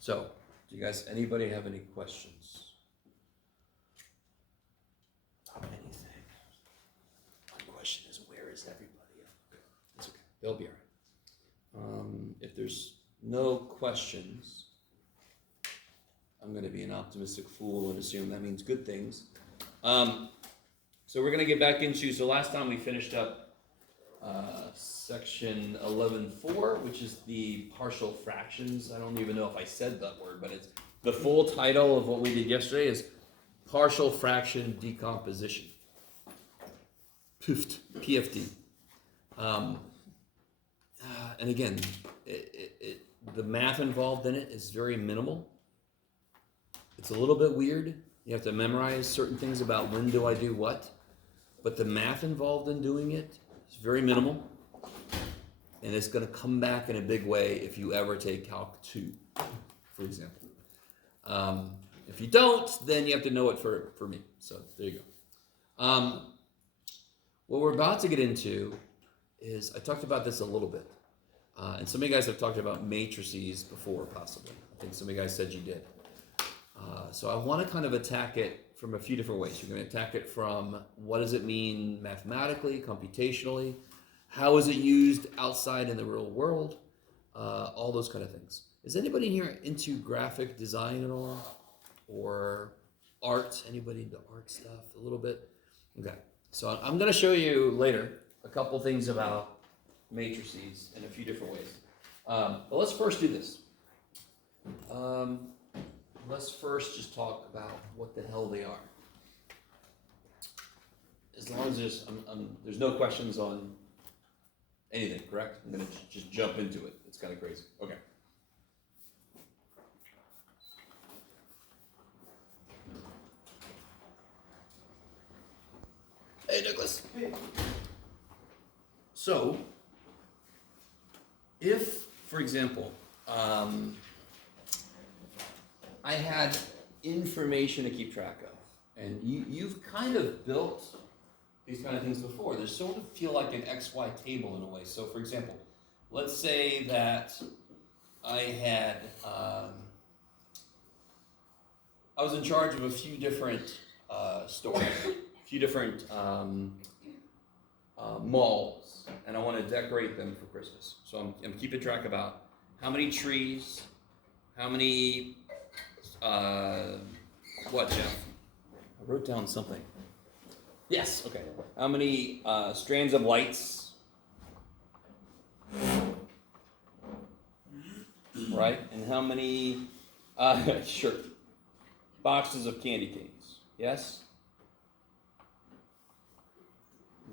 So, do you guys, anybody have any questions? Not anything. My question is, where is everybody? It's okay. They'll be all right. If there's no questions, I'm going to be an optimistic fool and assume that means good things. So we're going to get back into, so last time we finished up section 11.4, which is the partial fractions. I don't even know if I said that word, but it's the full title of what we did yesterday is partial fraction decomposition. PFD. And again, the math involved in it is very minimal. It's a little bit weird. You have to memorize certain things about when do I do what, but the math involved in doing it is very minimal. And it's going to come back in a big way if you ever take Calc 2, for example. If you don't, then you have to know it for me. So there you go. What we're about to get into is, I talked about this a little bit. And some of you guys have talked about matrices before, possibly. I think some of you guys said you did. So I want to kind of attack it from a few different ways. You're going to attack it from what does it mean mathematically, computationally, how is it used outside in the real world, all those kind of things. Is anybody here into graphic design at all? Or art? Anybody into art stuff a little bit? Okay, so I'm going to show you later a couple things about matrices in a few different ways. But let's first do this. Let's first just talk about what the hell they are. As long as there's no questions on anything, correct? I'm going to just jump into it. It's kind of crazy. Okay. Hey, Douglas. Hey. So, if, for example, I had information to keep track of, and you've kind of built these kind of things before. They sort of feel like an XY table in a way. So, for example, let's say that I had, I was in charge of a few different stores, a few different malls, and I want to decorate them for Christmas. So I'm keeping track about how many trees, how many, what, Jeff? I wrote down something. Yes, okay. How many strands of lights? Right? And how many, sure, boxes of candy canes? Yes?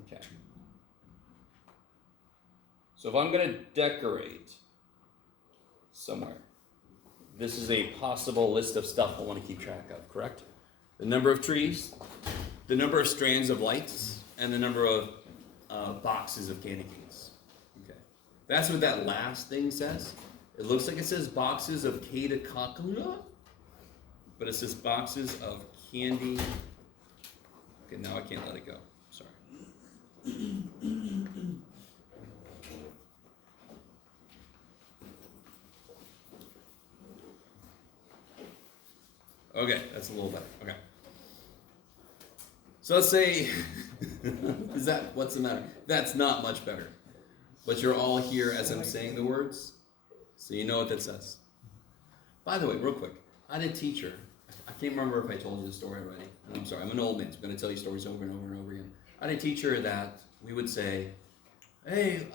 Okay. So if I'm going to decorate somewhere, this is a possible list of stuff I want to keep track of, correct? The number of trees, the number of strands of lights, and the number of boxes of candy canes. Okay. That's what that last thing says. It looks like it says boxes of Kata Kakula, but it says boxes of candy. Okay, now I can't let it go. Sorry. Okay, that's a little better. Okay. So let's say, what's the matter? That's not much better. But you're all here as I'm saying the words, so you know what that says. By the way, real quick, I had a teacher, I can't remember if I told you the story already, and I'm sorry, I'm an old man, so I'm going to tell you stories over and over and over again. I had a teacher that we would say, hey,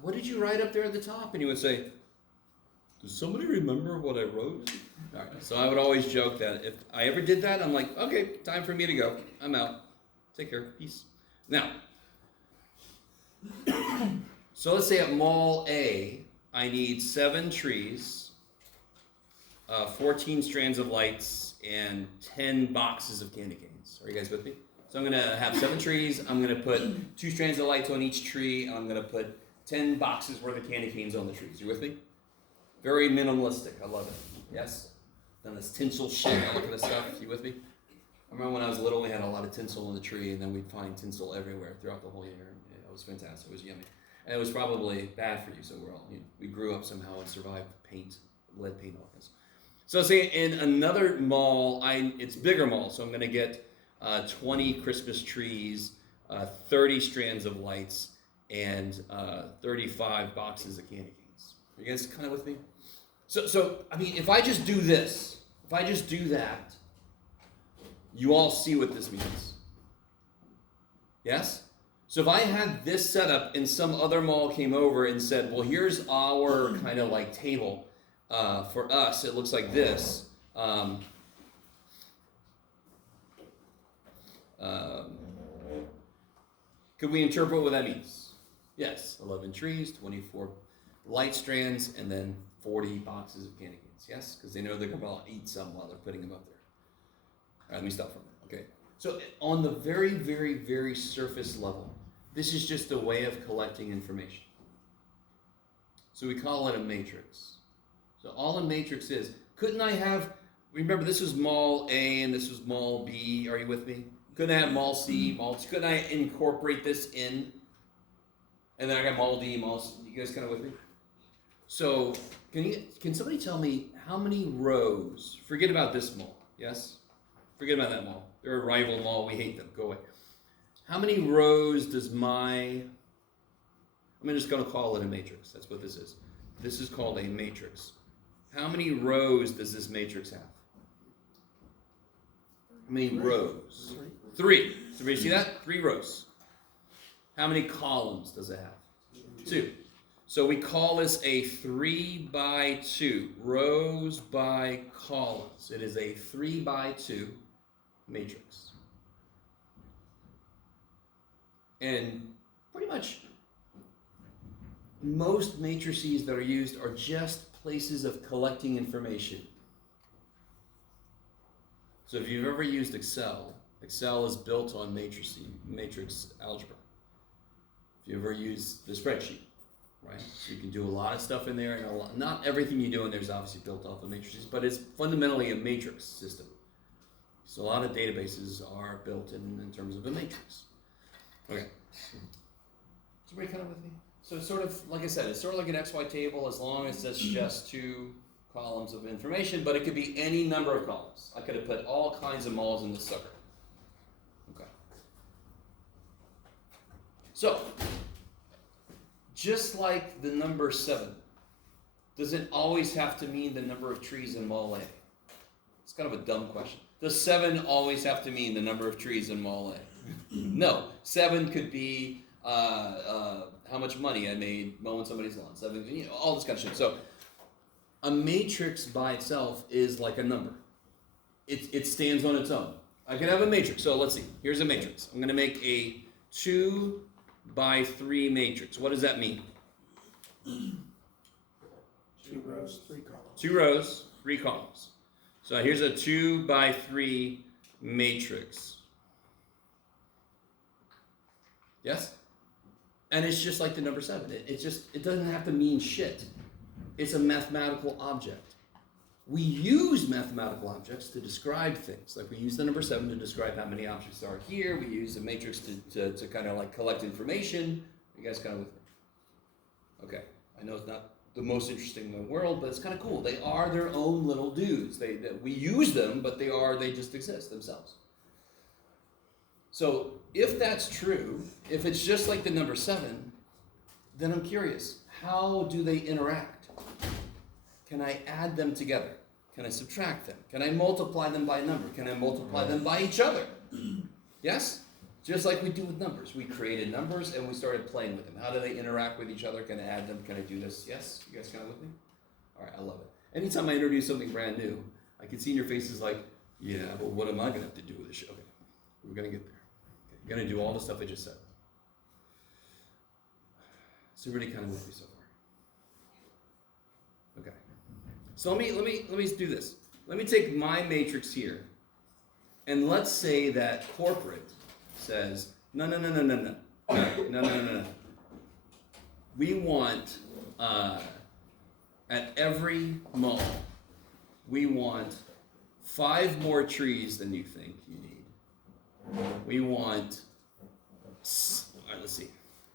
what did you write up there at the top? And he would say, does somebody remember what I wrote? All right, so I would always joke that if I ever did that, I'm like, okay, time for me to go. I'm out. Take care. Peace. Now, so let's say at Mall A, I need 7 trees, 14 strands of lights, and 10 boxes of candy canes. Are you guys with me? So I'm going to have 7 trees. I'm going to put 2 strands of lights on each tree, and I'm going to put 10 boxes worth of candy canes on the trees. You with me? Very minimalistic. I love it. Yes? Done this tinsel shit, all that kind of stuff. You with me? I remember when I was little, we had a lot of tinsel on the tree, and then we'd find tinsel everywhere throughout the whole year. It was fantastic. It was yummy. And it was probably bad for you, so we grew up somehow and survived paint, lead paint, all this. So say in another mall, it's bigger mall, so I'm going to get 20 Christmas trees, 30 strands of lights, and 35 boxes of candy canes. Are you guys kind of with me? So I mean, if I just do this, if I just do that, you all see what this means. Yes? So if I had this set up and some other mall came over and said, well, here's our kind of like table for us, it looks like this. Could we interpret what that means? Yes, 11 trees, 24 light strands, and then 40 boxes of candy canes. Yes, because they know they're going to eat some while they're putting them up there. All right, let me stop for a minute. Okay, so on the very, very, very surface level, this is just a way of collecting information. So we call it a matrix. So all a matrix is, couldn't I have, remember this was mall A and this was mall B, are you with me? Couldn't I have mall C, mall C, couldn't I incorporate this in? And then I got mall D, mall C, you guys kind of with me? So can somebody tell me how many rows, forget about this mall, yes? Forget about that mall. They're a rival mall, we hate them, go away. How many rows does I'm just going to call it a matrix. That's what this is. This is called a matrix. How many rows does this matrix have? How many rows? 3. Somebody see that? 3 rows. How many columns does it have? 2. So we call this a 3 by 2. Rows by columns. It is a 3 by 2 matrix. And pretty much most matrices that are used are just places of collecting information. So if you've ever used Excel, Excel is built on matrix algebra. If you ever use the spreadsheet, right? So you can do a lot of stuff in there, and not everything you do in there is obviously built off of matrices, but it's fundamentally a matrix system. So a lot of databases are built in terms of a matrix. Okay. Is everybody kind of with me? So it's sort of, like I said, it's sort of like an XY table as long as it's just 2 columns of information, but it could be any number of columns. I could have put all kinds of malls in this sucker. Okay. So, just like the number 7, does it always have to mean the number of trees in mall A? It's kind of a dumb question. Does 7 always have to mean the number of trees in mall A? No. 7 could be how much money I made mowing somebody's lawn. 7, all this kind of shit. So a matrix by itself is like a number. It stands on its own. I can have a matrix. So let's see. Here's a matrix. I'm going to make a 2 by 3 matrix. What does that mean? 2 rows, 3 columns. 2 rows, 3 columns. So here's a 2 by 3 matrix. Yes? And it's just like the number 7. It doesn't have to mean shit. It's a mathematical object. We use mathematical objects to describe things. Like we use the number 7 to describe how many objects are here. We use the matrix to kind of like collect information. You guys kind of with me? Okay. I know it's not the most interesting in the world, but it's kind of cool. They are their own little dudes. We use them, but they just exist themselves. So if that's true, if it's just like the number 7, then I'm curious, how do they interact? Can I add them together? Can I subtract them? Can I multiply them by a number? Can I multiply them by each other? Yes? Just like we do with numbers. We created numbers and we started playing with them. How do they interact with each other? Can I add them? Can I do this? Yes? You guys kind of with me? All right, I love it. Anytime I introduce something brand new, I can see in your faces like, yeah, but what am I going to have to do with this shit? Okay, we're going to get there. Okay, you're going to do all the stuff I just said. So everybody kind of with me so far. Okay. So let me do this. Let me take my matrix here, and let's say that corporate says, no. We want, at every mall, we want 5 more trees than you think you need. We want, all right, let's see.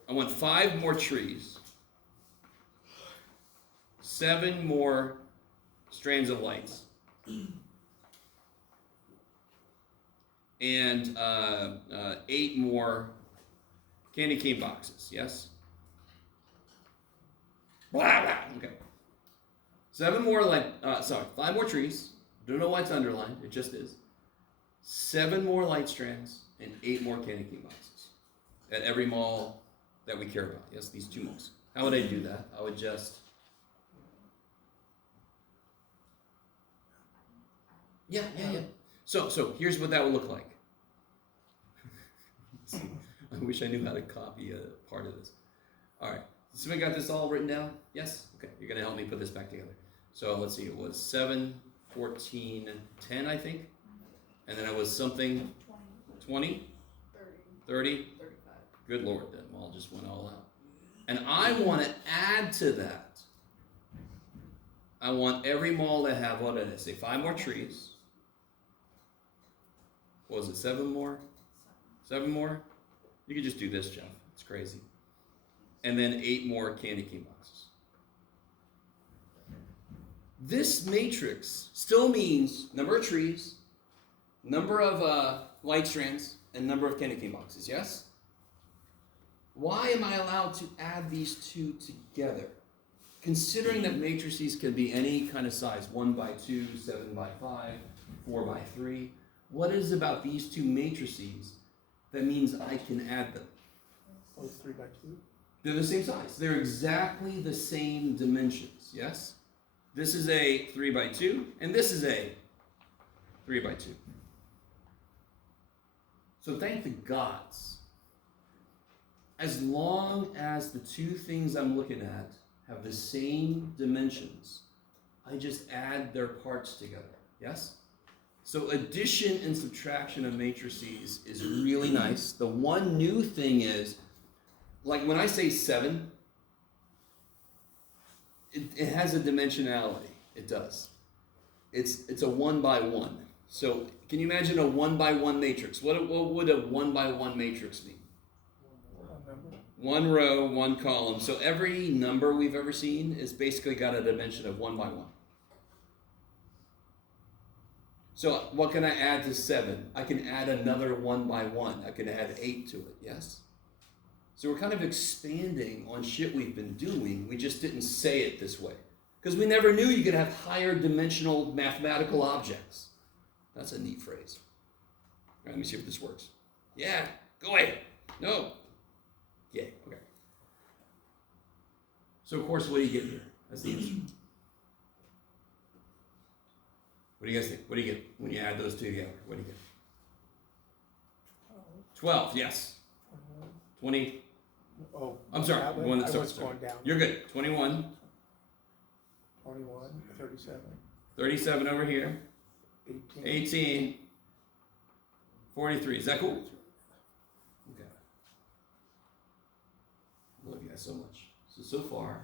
I want 5 more trees, 7 more strands of lights, And 8 more candy cane boxes, yes? Blah, blah. Okay. 5 more trees. Don't know why it's underlined. It just is. 7 more light strands and 8 more candy cane boxes at every mall that we care about. Yes, these 2 malls. How would I do that? I would just yeah. So here's what that would look like. I wish I knew how to copy a part of this. All right. So we got this all written down? Yes? Okay. You're going to help me put this back together. So let's see. It was 7, 14, 10, I think. And then it was something 20? 30? 35. Good Lord. That all just went all out. And I want to add to that. I want every mall to have, what did I say? 5 more trees. What was it? 7 more? 7 more? You could just do this, Jeff. It's crazy. And then 8 more candy cane boxes. This matrix still means number of trees, number of light strands, and number of candy cane boxes, yes? Why am I allowed to add these 2 together? Considering that matrices can be any kind of size, 1 by 2, 7 by 5, 4 by 3, what is about these 2 matrices that means I can add them? Oh, it's 3 by 2? They're the same size. They're exactly the same dimensions, yes? This is a 3 by 2, and this is a 3 by 2. So thank the gods. As long as the 2 things I'm looking at have the same dimensions, I just add their parts together, yes? So addition and subtraction of matrices is really nice. The one new thing is, like when I say 7, it has a dimensionality. It does. It's a 1 by 1. So can you imagine a 1 by 1 matrix? What would a 1 by 1 matrix mean? 1 row, 1 column. So every number we've ever seen is basically got a dimension of 1 by 1. So what can I add to 7? I can add another 1 by 1. I can add 8 to it, yes? So we're kind of expanding on shit we've been doing. We just didn't say it this way. Because we never knew you could have higher dimensional mathematical objects. That's a neat phrase. All right, let me see if this works. Yeah, go away. No. Yay, okay. So of course, what do you get here? That's the answer. What do you guys think? What do you get when you add those 2 together? What do you get? 12, yes. 20. Oh, I'm sorry. that One I that's was sorry. going down. You're good. 21. 21, 37, 37 over here. 18. 18. 43. Is that cool? Okay. I love you guys so much. So far,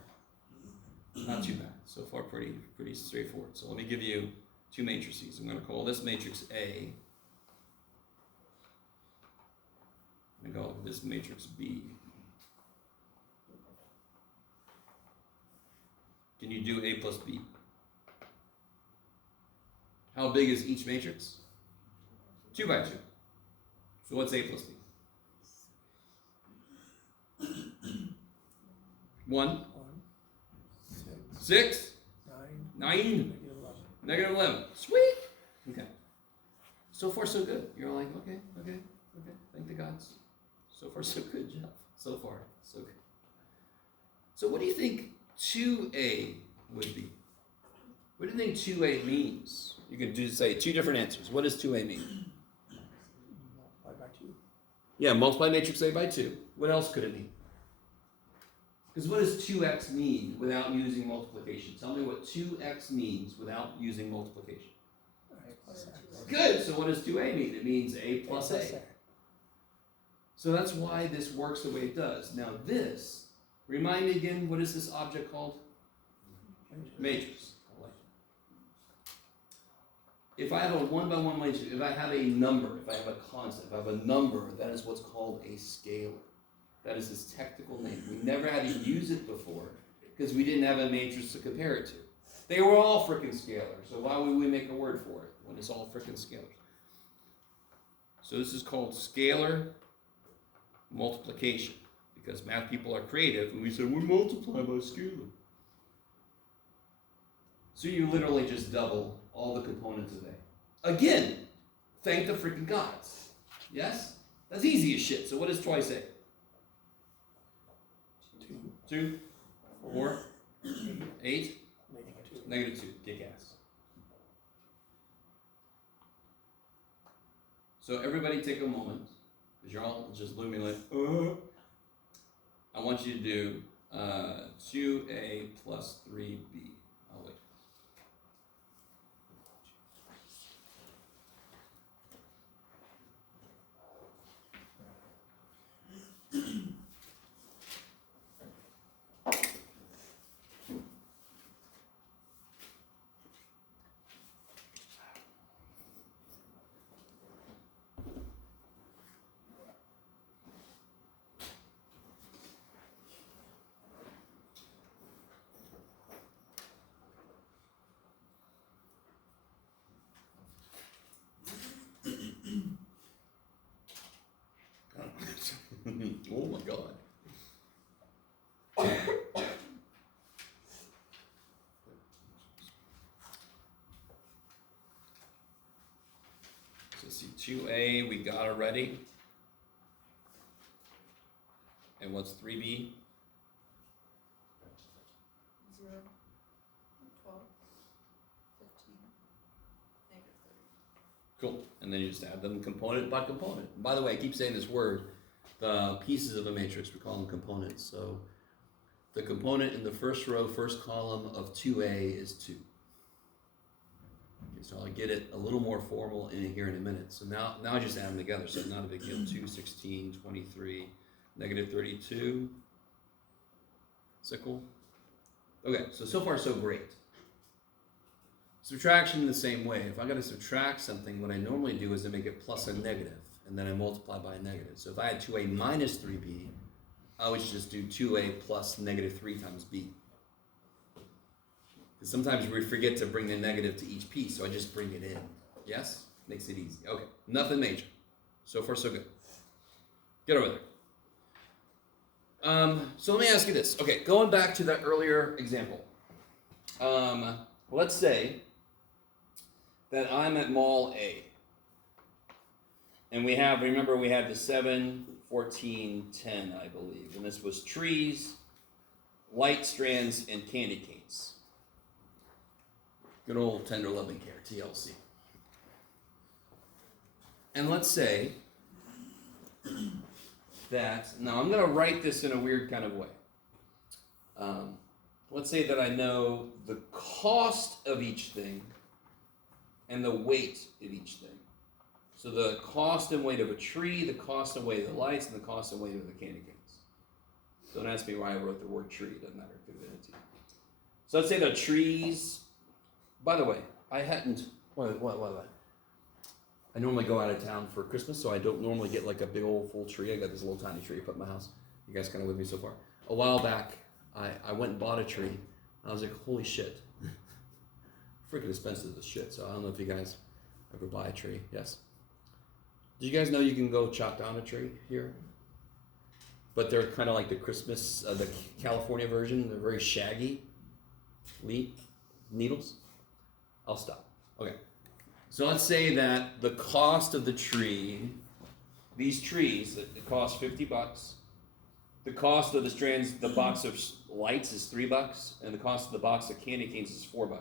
not too bad. So far, pretty straightforward. So let me give you 2 matrices. I'm going to call this matrix A. I'm going to call this matrix B. Can you do A plus B? How big is each matrix? 2 by 2. So what's A plus B? 1. 6. 9. Negative 11. Sweet. Okay. So far, so good. You're like, okay. Thank the gods. So far, so good, Jeff. So far, so good. So what do you think 2A would be? What do you think 2A means? You can say 2 different answers. What does 2A mean? Multiply by 2. Yeah, multiply matrix A by 2. What else could it mean? Because what does 2x mean without using multiplication? Tell me what 2x means without using multiplication. Good. So what does 2a mean? It means a plus a. So that's why this works the way it does. Now this, remind me again, what is this object called? Matrix. If I have a 1 by 1 matrix, if I have a number, if I have a constant, if I have a number, that is what's called a scalar. That is its technical name. We never had to use it before because we didn't have a matrix to compare it to. They were all frickin' scalars, so why would we make a word for it when it's all frickin' scalars? So this is called scalar multiplication, because math people are creative, and we say, we multiply by scalar. So you literally just double all the components of A. Again, thank the freaking gods. Yes? That's easy as shit. So what does twice A? 2, 4, 8, negative 2. Kick ass. So everybody take a moment, because you're all just looming like, I want you to do 2A plus 3B. I'll wait. Oh my God. So see, 2A we got already. And what's 3B? 0, 12, 15, negative 30. Cool. And then you just add them component by component. And by the way, I keep saying this word. The pieces of a matrix, we call them components. So the component in the first row, first column of 2A is 2. Okay, so I'll get it a little more formal in here in a minute. So now I just add them together, so it's not a big deal. 2, 16, 23, negative 32. Is that cool? Okay, so far so great. Subtraction the same way. If I got to subtract something, what I normally do is I make it plus a negative, and then I multiply by a negative. So if I had 2A minus 3B, I would just do 2A plus negative 3 times B. Because sometimes we forget to bring the negative to each piece, so I just bring it in. Yes? Makes it easy. Okay, nothing major. So far so good. Get over there. So let me ask you this. Okay, going back to that earlier example. Let's say that I'm at mall A. And we have the 7, 14, 10, I believe. And this was trees, light strands, and candy canes. Good old tender loving care, TLC. And let's say that, now I'm going to write this in a weird kind of way. Let's say that I know the cost of each thing and the weight of each thing. So the cost and weight of a tree, the cost and weight of the lights, and the cost and weight of the candy canes. Don't ask me why I wrote the word tree. It doesn't matter. It could have been a T. So let's say the trees. By the way, I hadn't. What? I normally go out of town for Christmas, so I don't normally get like a big old full tree. I got this little tiny tree I put in my house. You guys kind of with me so far. A while back, I went and bought a tree. And I was like, holy shit. Freaking expensive as shit. So I don't know if you guys ever buy a tree. Yes? Did you guys know you can go chop down a tree here? But they're kind of like the Christmas, the California version. They're very shaggy. Needles. I'll stop. Okay. So let's say that the cost of the tree, these trees, it costs $50. The cost of the strands, the box of lights is $3, and the cost of the box of candy canes is $4.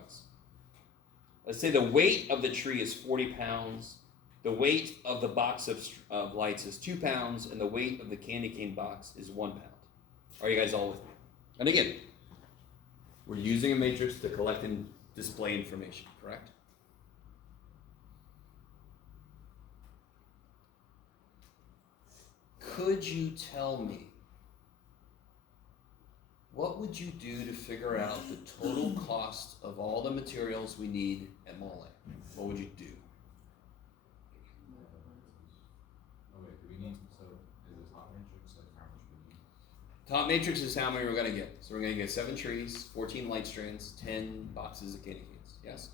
Let's say the weight of the tree is 40 pounds. The weight of the box of lights is 2 pounds, and the weight of the candy cane box is 1 pound. Are you guys all with me? And again, we're using a matrix to collect and display information, correct? Could you tell me, what would you do to figure out the total cost of all the materials we need at Mall A? What would you do? Top matrix is how many we're going to get. So we're going to get 7 trees, 14 light strands, 10 boxes of candy canes. Yes?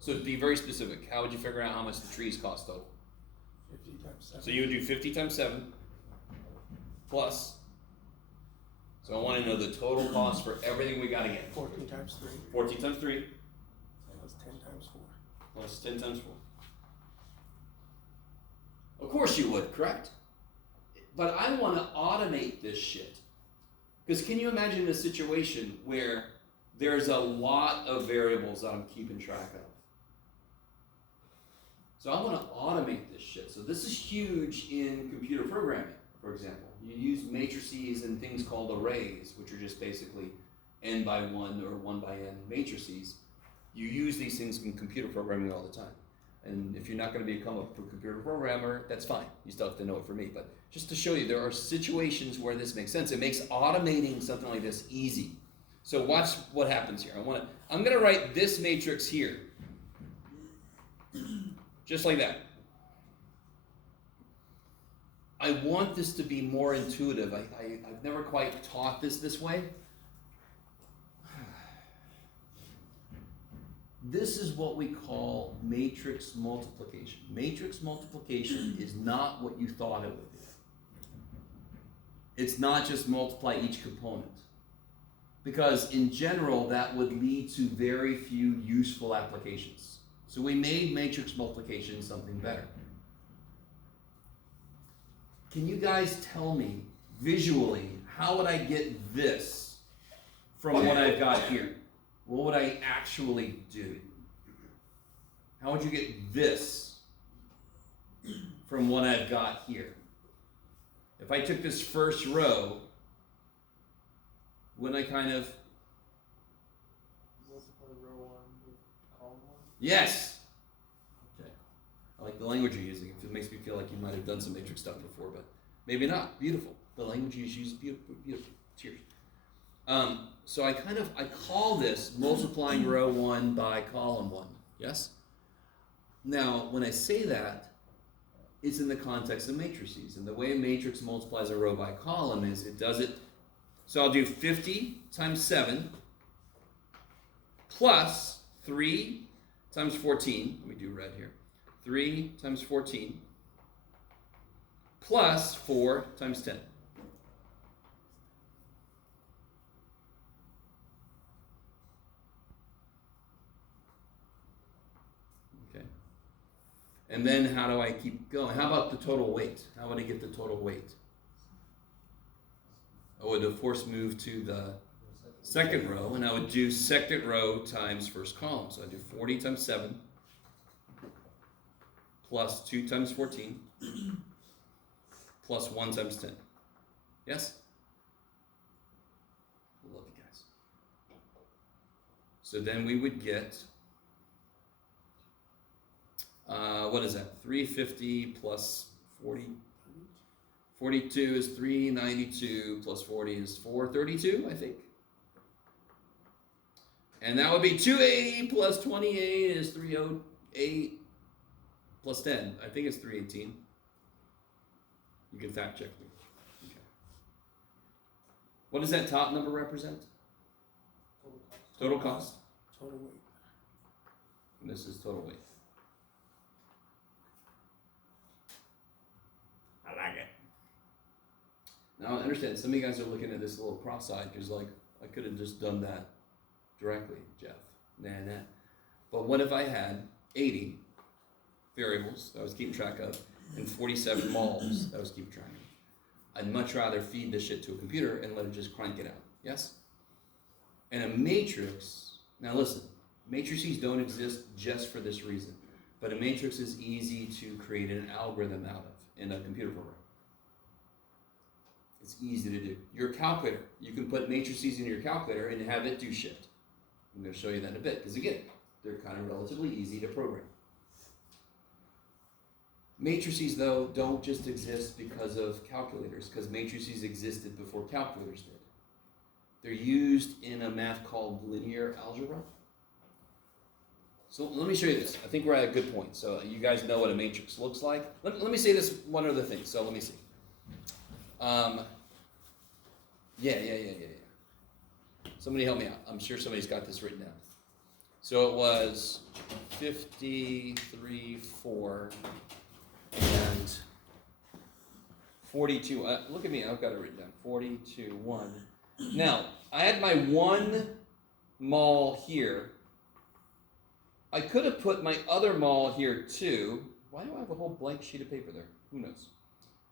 So to be very specific, how would you figure out how much the trees cost total? 50 times 7. So you would do 50 times 7 plus. So I want to know the total cost for everything we got to get. 14 times 3. 14 times 3 Plus 10 times 4. plus 10 times 4. Of course you would, correct? But I want to automate this shit. Because can you imagine a situation where there's a lot of variables that I'm keeping track of? So I want to automate this shit. So this is huge in computer programming, for example. You use matrices and things called arrays, which are just basically n by 1 or 1 by n matrices. You use these things in computer programming all the time. And if you're not going to become a computer programmer, that's fine. You still have to know it for me. But just to show you, there are situations where this makes sense. It makes automating something like this easy. So watch what happens here. I'm going to write this matrix here. Just like that. I want this to be more intuitive. I've never quite taught this way. This is what we call matrix multiplication. Matrix multiplication is not what you thought it would be. It's not just multiply each component. Because in general, that would lead to very few useful applications. So we made matrix multiplication something better. Can you guys tell me visually, how would I get this from what I've got here? What would I actually do? How would you get this from what I've got here? If I took this first row, wouldn't I kind of... Multiply row 1 with column 1? Yes! Okay. I like the language you're using. It makes me feel like you might have done some matrix stuff before, but maybe not. Beautiful. The language you use is beautiful. Beautiful. Cheers. So I call this multiplying row 1 by column 1. Yes? Now, when I say that, it's in the context of matrices. And the way a matrix multiplies a row by column is it does it. So I'll do 50 times 7 plus 3 times 14. Let me do red here. 3 times 14 plus 4 times 10. And then how do I keep going? How about the total weight? How would I get the total weight? I would, of course, move to the second row, and I would do second row times first column. So I do 40 times 7 plus 2 times 14 plus 1 times 10. Yes? Love you guys. So then we would get... what is that? 350 plus 40. 42 is 392 plus 40 is 432, I think. And that would be 280 plus 28 is 308 plus 10. I think it's 318. You can fact check me. Okay. What does that top number represent? Total cost. Total cost. Total weight. And this is total weight. I like it. Now I understand some of you guys are looking at this a little cross-eyed because like I could have just done that directly, Jeff. Nah. But what if I had 80 variables that I was keeping track of and 47 mols that I was keeping track of? I'd much rather feed this shit to a computer and let it just crank it out. Yes? And a matrix, now listen, matrices don't exist just for this reason, but a matrix is easy to create an algorithm out of in a computer program. It's easy to do. Your calculator, you can put matrices in your calculator and have it do shit. I'm going to show you that in a bit, because again, they're kind of relatively easy to program. Matrices, though, don't just exist because of calculators, because matrices existed before calculators did. They're used in a math called linear algebra. So let me show you this. I think we're at a good point. So you guys know what a matrix looks like. Let me say this one other thing. So let me see. Yeah. Somebody help me out. I'm sure somebody's got this written down. So it was 53, 4, and 42. Look at me. I've got it written down. 42, 1. Now, I had my 1 mole here. I could have put my other mole here too. Why do I have a whole blank sheet of paper there? Who knows?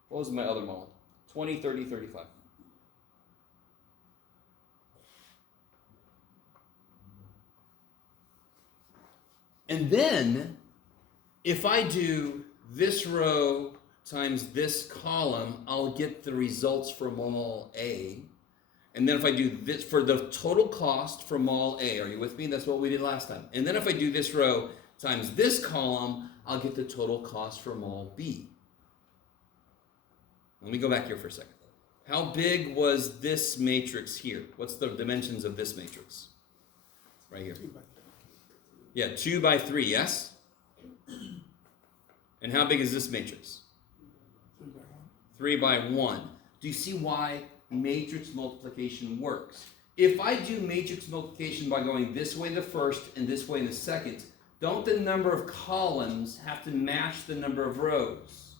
What was my other mole? 20, 30, 35. And then, if I do this row times this column, I'll get the results for mole A. And then if I do this for the total cost for mole A, are you with me? That's what we did last time. And then if I do this row times this column, I'll get the total cost for mole B. Let me go back here for a second. How big was this matrix here? What's the dimensions of this matrix? Right here. 2 by 3. Yeah, 2 by 3, yes? And how big is this matrix? 3 by 1. 3 by 1. Do you see why matrix multiplication works? If I do matrix multiplication by going this way in the first and this way in the second, don't the number of columns have to match the number of rows?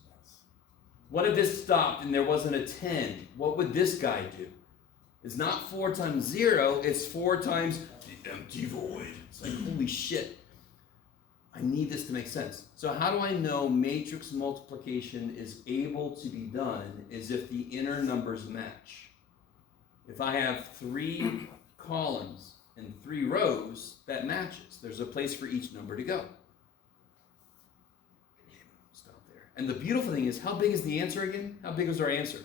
What if this stopped and there wasn't a 10? What would this guy do? It's not 4 times 0, it's 4 times the empty void. It's like, holy shit. I need this to make sense. So how do I know matrix multiplication is able to be done is if the inner numbers match. If I have 3 columns and 3 rows, that matches. There's a place for each number to go. Stop there. And the beautiful thing is, how big is the answer again? How big is our answer?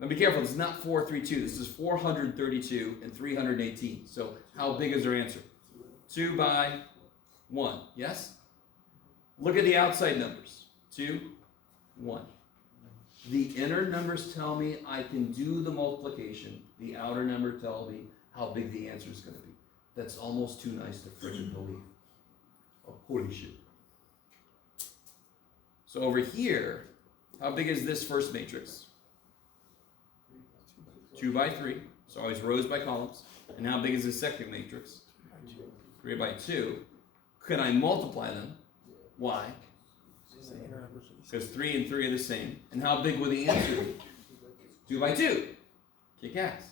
Now be careful, this is not 432. This is 432 and 318. So how big is our answer? 2 by 1. Yes? Look at the outside numbers. 2, 1. The inner numbers tell me I can do the multiplication. The outer number tell me how big the answer is going to be. That's almost too nice to freaking believe. Oh, holy shit. So over here, how big is this first matrix? 2 by 3. So always rows by columns. And how big is the second matrix? 3 by 2. Could I multiply them? Why? Because 3 and 3 are the same. And how big would the answer be? 2 by 2. Kick ass.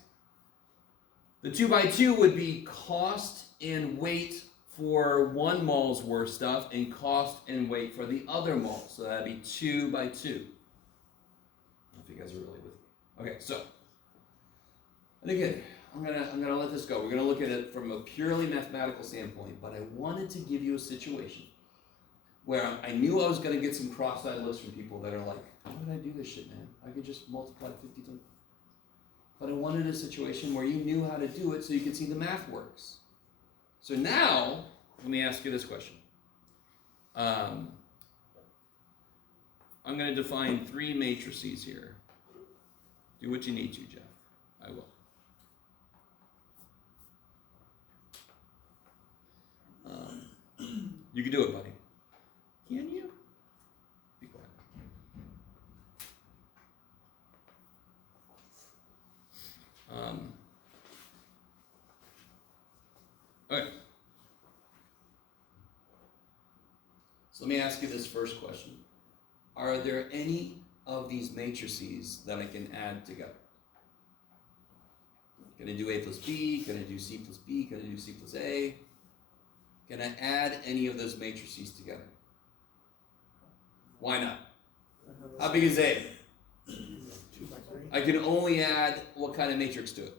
The 2 by 2 would be cost and weight for one mole's worth stuff and cost and weight for the other mole. So that'd be 2 by 2. I don't know if you guys are really with me. Okay, so. And again, I'm gonna let this go. We're gonna look at it from a purely mathematical standpoint, but I wanted to give you a situation where I knew I was gonna get some cross-eyed looks from people that are like, how did I do this shit, man? I could just multiply 50 times. But I wanted a situation where you knew how to do it so you could see the math works. So now, let me ask you this question. I'm gonna define 3 matrices here. Do what you need to, Jeff. I will. You can do it, buddy. Can you? Be quiet. Okay. So let me ask you this first question. Are there any of these matrices that I can add together? Can I do A plus B? Can I do C plus B? Can I do C plus A? Can I add any of those matrices together? Why not? How big is A? 2 by 3. I can only add what kind of matrix to it?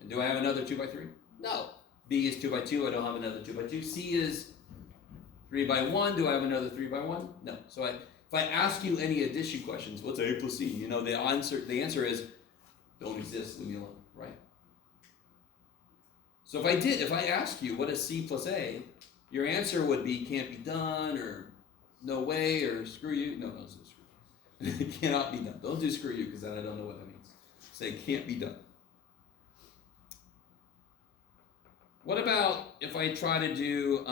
And do I have another 2 by 3? No. B is 2 by 2. I don't have another 2 by 2. C is 3 by 1. Do I have another 3 by 1? No. So if I ask you any addition questions, what's A plus C? You know, the answer is don't exist, leave me alone, right? So if I ask you what is C plus A, your answer would be can't be done, or no way, or screw you. No, don't say screw you. It cannot be done. Don't do screw you, because then I don't know what that means. Say can't be done. What about if I try to do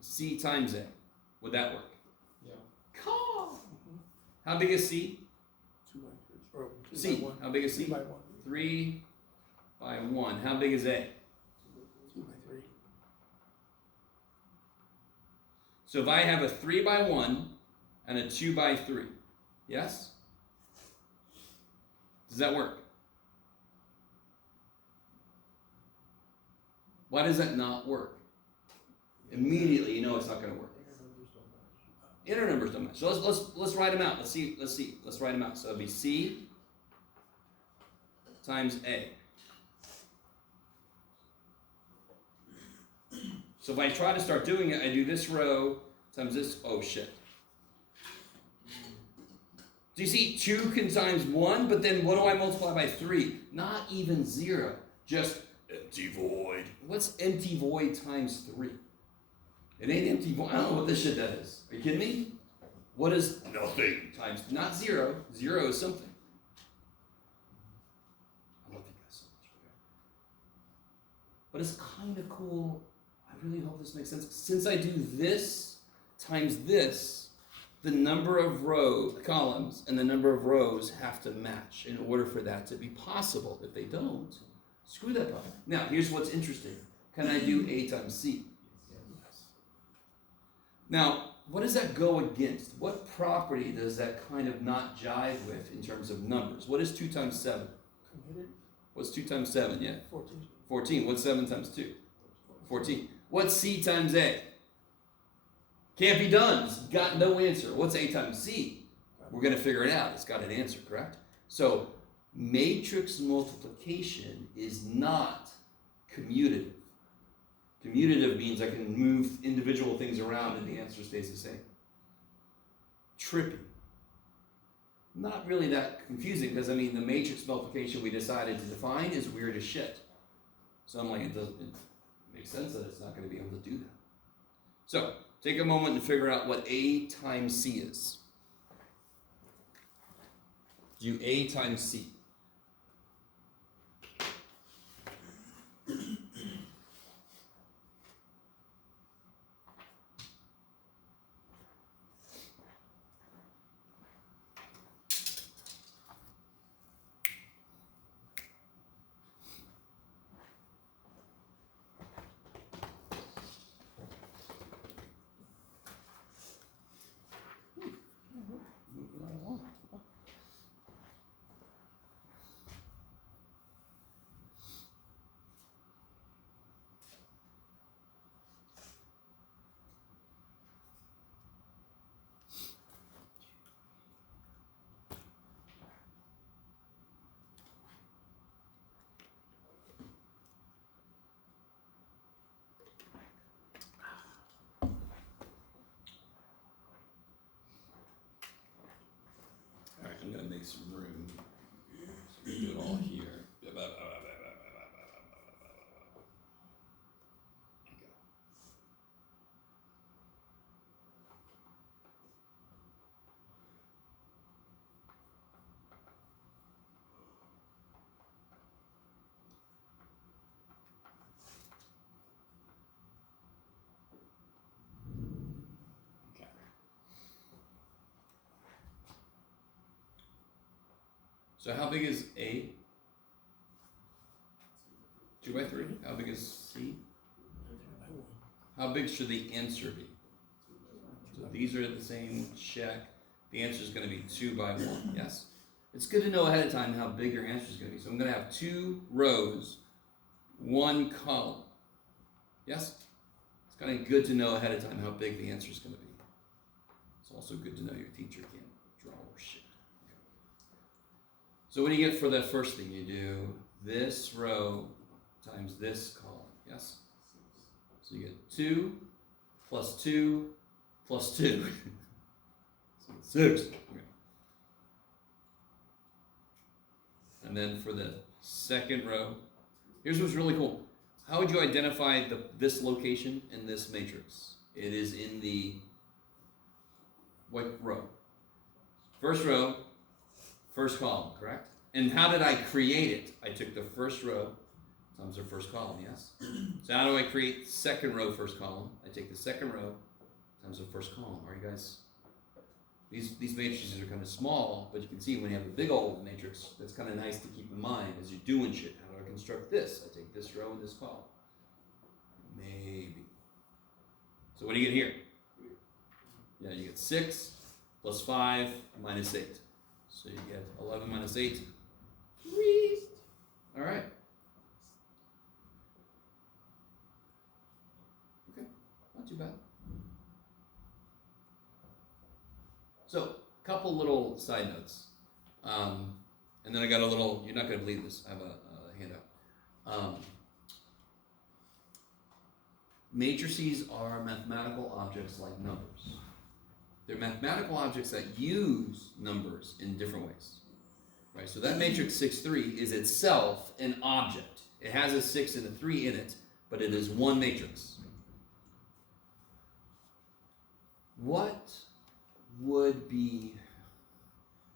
C times A? Would that work? Yeah. Cool. How big is C? 2 by 3. Or 2 C. by 1. How big is C? 3 by 1. 3 by 1. How big is A? 2 by 3. So if I have a 3 by 1 and a 2 by 3, yes? Does that work? Why does that not work? Immediately you know it's not going to work. Inner numbers don't match. So let's write them out. Let's see. Let's write them out. So it'll be C times A. So if I try to start doing it, I do this row times this. Oh shit. Do you see 2 can times 1, but then what do I multiply by 3? Not even 0. Just empty void. What's empty void times 3? It ain't empty void. I don't know what this shit that is. Are you kidding me? What is nothing times, not 0. 0 is something. I love you guys so much. But it's kind of cool. I really hope this makes sense. Since I do this times this, the number of columns and the number of rows have to match in order for that to be possible. If they don't, screw that problem. Now, here's what's interesting. Can I do A times C? Now, what does that go against? What property does that kind of not jive with in terms of numbers? What is 2 times 7? Committed. What's 2 times 7? Yeah. 14. 14. What's 7 times 2? 14. What's C times A? Can't be done. It's got no answer. What's A times C? We're going to figure it out. It's got an answer, correct? So, matrix multiplication is not commutative. Commutative means I can move individual things around and the answer stays the same. Trippy. Not really that confusing because, I mean, the matrix multiplication we decided to define is weird as shit. So I'm like, it makes sense that it's not going to be able to do that. So, take a moment and figure out what A times C is. Do A times C. I'm going to make some room. So we do it all here. Okay. So how big is A? 2 by 3. How big is C? How big should the answer be? So these are the same, check. The answer is going to be 2 by 1, yes? It's good to know ahead of time how big your answer is going to be. So I'm going to have 2 rows, 1 column. Yes? It's kind of good to know ahead of time how big the answer is going to be. It's also good to know your teacher can't draw or shit. So what do you get for the first thing? You do this row times this column, yes? So you get 2 plus 2 plus 2. So 6. Okay. And then for the second row, here's what's really cool. How would you identify this location in this matrix? It is in the what row? First row, first column, correct? And how did I create it? I took the first row times their first column, yes? So how do I create second row, first column? I take the second row times the first column. Are you guys? These matrices are kind of small, but you can see when you have a big old matrix, that's kind of nice to keep in mind as you're doing shit. How do I construct this? I take this row and this column. Maybe. So what do you get here? Yeah, you get 6 plus 5 minus 8. So you get 11 minus 8. 3. All right. Okay, not too bad. So, a couple little side notes. And then I got a little, you're not going to believe this, I have a handout. Matrices are mathematical objects like numbers. They're mathematical objects that use numbers in different ways. Right? So that matrix 6, 3 is itself an object. It has a 6 and a 3 in it, but it is one matrix. What would be,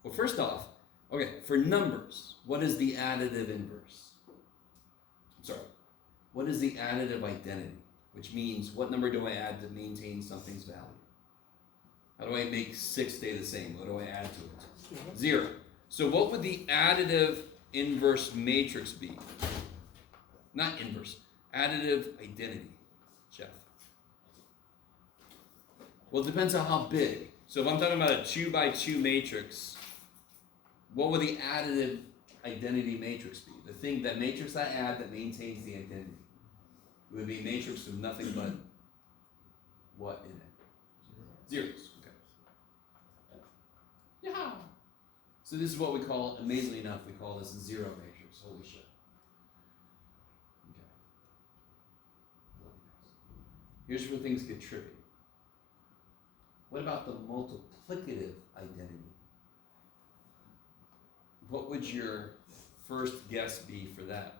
well, first off, okay, for numbers, what is the additive inverse? Sorry, what is the additive identity? Which means, what number do I add to maintain something's value? How do I make 6 stay the same? What do I add to it? 0. So what would the additive inverse matrix be? Not inverse, additive identity, Jeff. Well, it depends on how big. So if I'm talking about a 2 by 2 matrix, what would the additive identity matrix be? The thing, that matrix I add that maintains the identity. It would be a matrix with nothing but what in it? Zeros. Okay. Yeah. So this is what we call, amazingly enough, we call this a zero matrix. Holy shit. Okay. Here's where things get trippy. What about the multiplicative identity? What would your first guess be for that?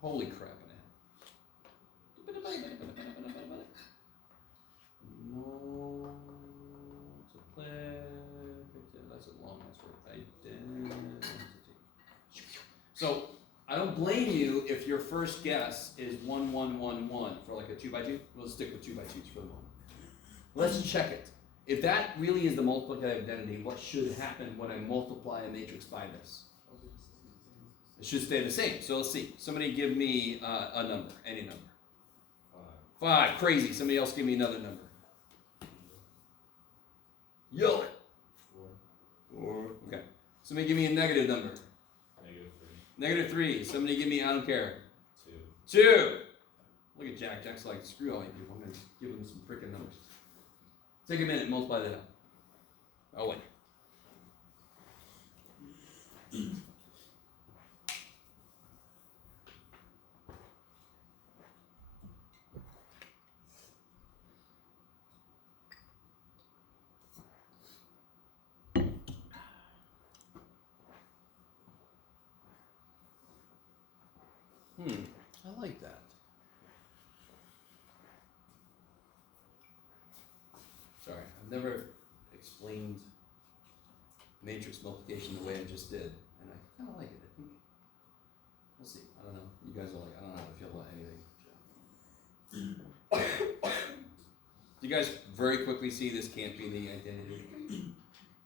Holy crap, man. That's a long word. Identity. So, I don't blame you if your first guess is 1, 1, 1, 1 for like a 2 by 2. We'll stick with 2 by 2s for the moment. Let's check it. If that really is the multiplicative identity, what should happen when I multiply a matrix by this? It should stay the same. So let's see. Somebody give me a number, any number. 5. Crazy. Somebody else give me another number. Yell it. 4. Okay. Somebody give me a negative number. -3. Somebody give me, I don't care. 2. Look at Jack. Jack's like, screw all you people. I'm going to give him some freaking numbers. Take a minute, multiply that out. Oh, wait. I like that. Sorry, I've never explained matrix multiplication the way I just did, and I kind of like it. I think we'll see. I don't know. You guys are like, I don't know how to feel about anything. Do you guys very quickly see this can't be the identity?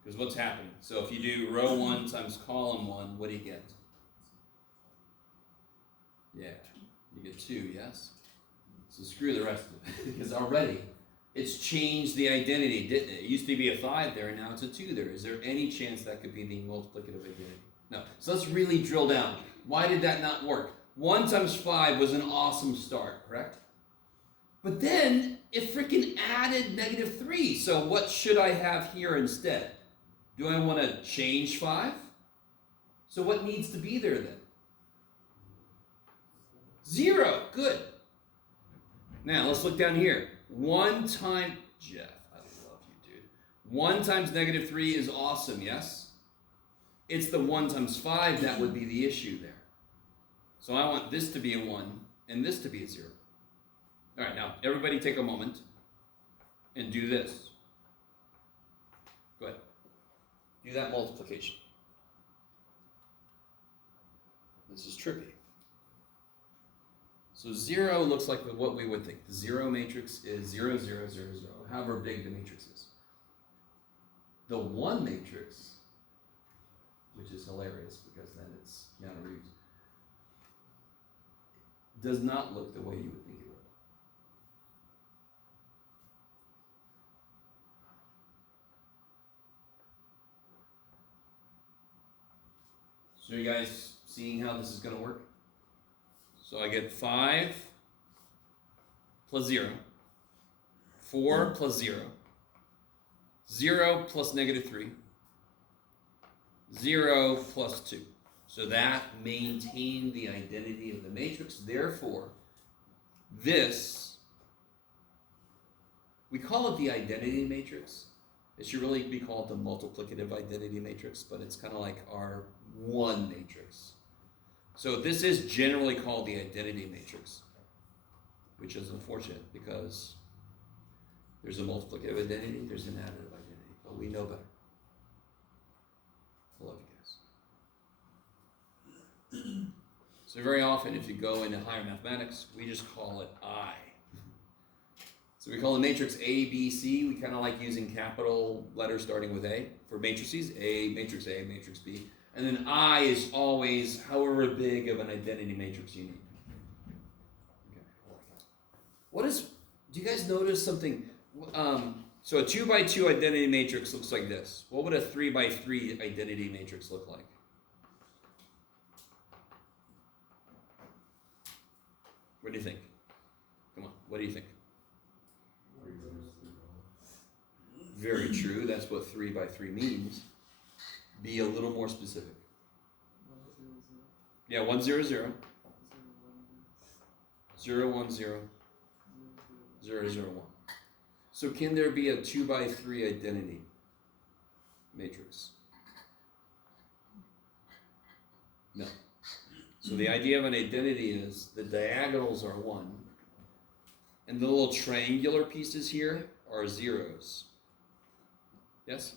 Because what's happening? So if you do row 1 times column 1, what do you get? Yeah, you get 2, yes? So screw the rest of it, because already it's changed the identity, didn't it? It used to be a 5 there, and now it's a 2 there. Is there any chance that could be the multiplicative identity? No. So let's really drill down. Why did that not work? 1 times 5 was an awesome start, correct? But then it freaking added -3. So what should I have here instead? Do I want to change 5? So what needs to be there then? 0. Good. Now let's look down here. 1 times, Jeff, I love you, dude. 1 times -3 is awesome, yes? It's the 1 times 5 that would be the issue there. So I want this to be a 1 and this to be a 0. All right, now everybody take a moment and do this. Go ahead. Do that multiplication. This is trippy. So 0 looks like what we would think. The 0 matrix is 0, 0, 0, 0, however big the matrix is. The 1 matrix, which is hilarious because then it's Keanu Reeves, does not look the way you would think it would. So you guys seeing how this is going to work? So I get 5 plus 0, 4 plus 0, 0 plus -3, 0 plus 2. So that maintained the identity of the matrix. Therefore, this, we call it the identity matrix. It should really be called the multiplicative identity matrix, but it's kind of like our 1 matrix. So this is generally called the identity matrix, which is unfortunate because there's a multiplicative identity, there's an additive identity, but we know better. I love you guys. So very often if you go into higher mathematics, we just call it I. So we call the matrix A, B, C. We kind of like using capital letters starting with A for matrices, A, matrix B. And then I is always however big of an identity matrix you need. Okay. Do you guys notice something? So a 2 by 2 identity matrix looks like this. What would a 3 by 3 identity matrix look like? What do you think? Come on, what do you think? Very true, that's what 3 by 3 means. Be a little more specific. 1, 0, 0. Yeah, 1, 0, 0. 0, 1, 0. 0, 0, 1. So can there be a 2 by 3 identity matrix? No. So the idea of an identity is the diagonals are 1, and the little triangular pieces here are zeros. Yes?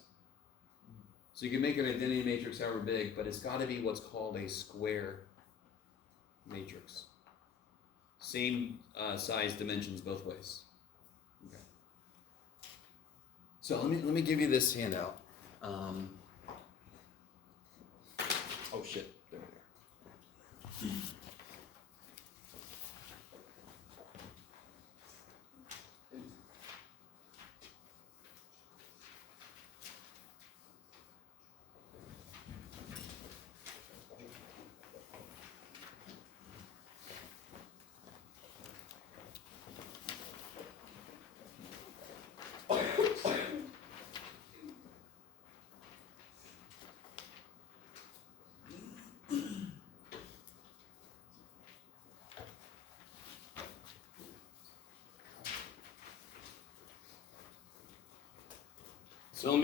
So you can make an identity matrix however big, but it's got to be what's called a square matrix. Same size dimensions both ways. Okay. So let me give you this handout. Oh shit! There we go. So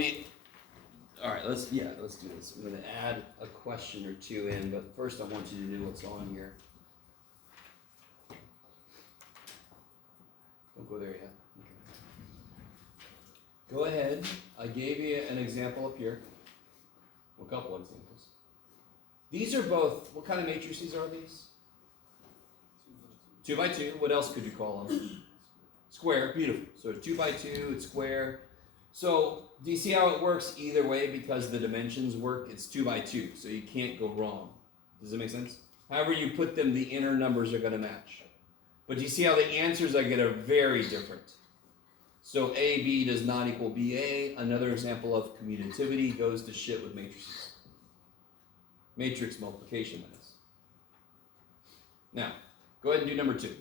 let's do this. I'm going to add a question or two in, but first I want you to do what's on here. Don't go there yet. Okay. Go ahead. I gave you an example up here. Well, a couple examples. These are both, what kind of matrices are these? 2 by 2. What else could you call them? Square. Beautiful. So 2 by 2, it's square. So do you see how it works either way because the dimensions work? It's 2 by 2, so you can't go wrong. Does that make sense? However you put them, the inner numbers are going to match. But do you see how the answers I get are very different? So AB does not equal BA. Another example of commutativity goes to shit with matrices. Matrix multiplication, that is. Now, go ahead and do number 2.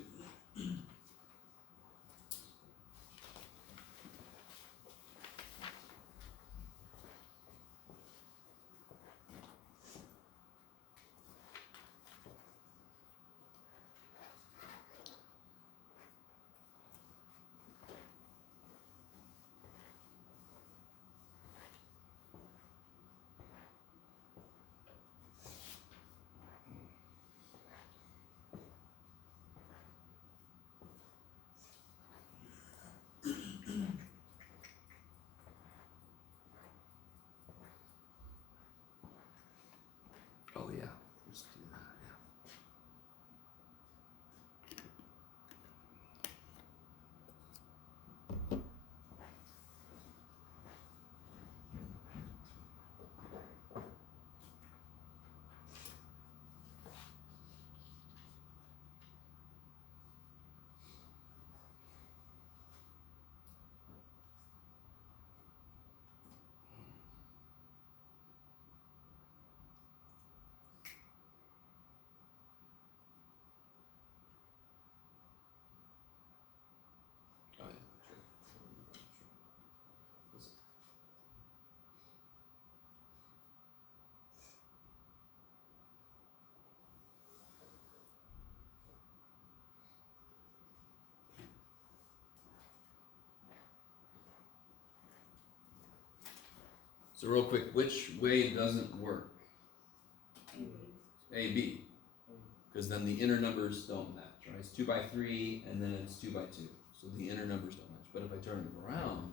So real quick, which way doesn't work? A, B. Because then the inner numbers don't match, right? It's 2 by 3, and then it's 2 by 2. So the inner numbers don't match. But if I turn it around,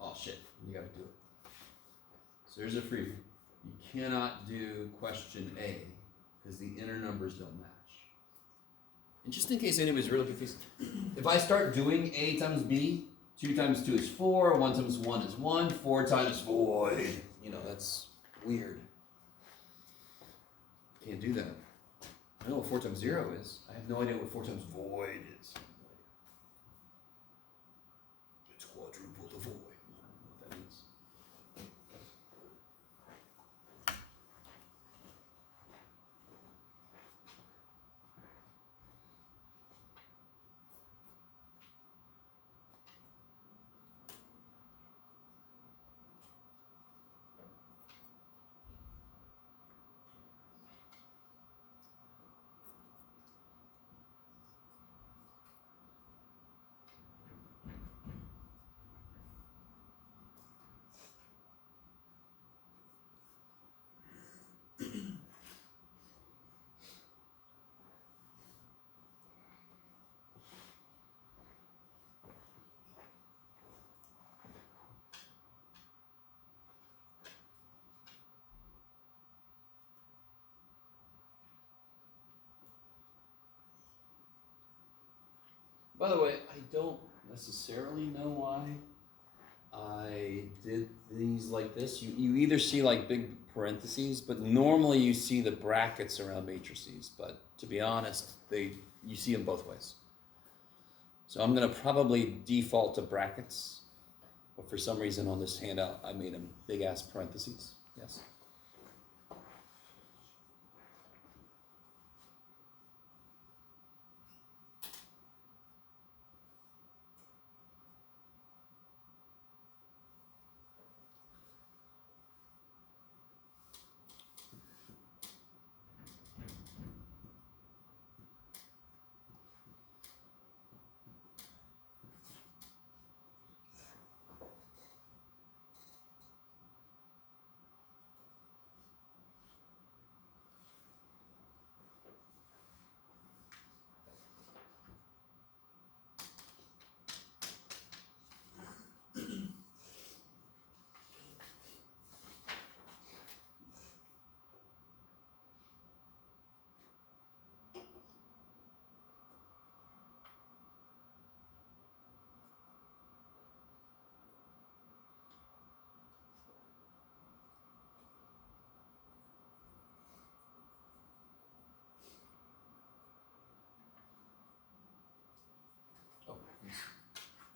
oh shit, you gotta do it. So there's a freebie. You cannot do question A, because the inner numbers don't match. And just in case anybody's really confused, if I start doing A times B, 2 times 2 is 4, 1 times 1 is 1, 4 times void. You know, that's weird. Can't do that. I know what 4 times 0 is. I have no idea what 4 times void is. It's quadruple the void. I don't know what that is. By the way, I don't necessarily know why I did these like this. You either see like big parentheses, but normally you see the brackets around matrices. But to be honest, you see them both ways. So I'm gonna probably default to brackets, but for some reason on this handout I made them big ass parentheses. Yes.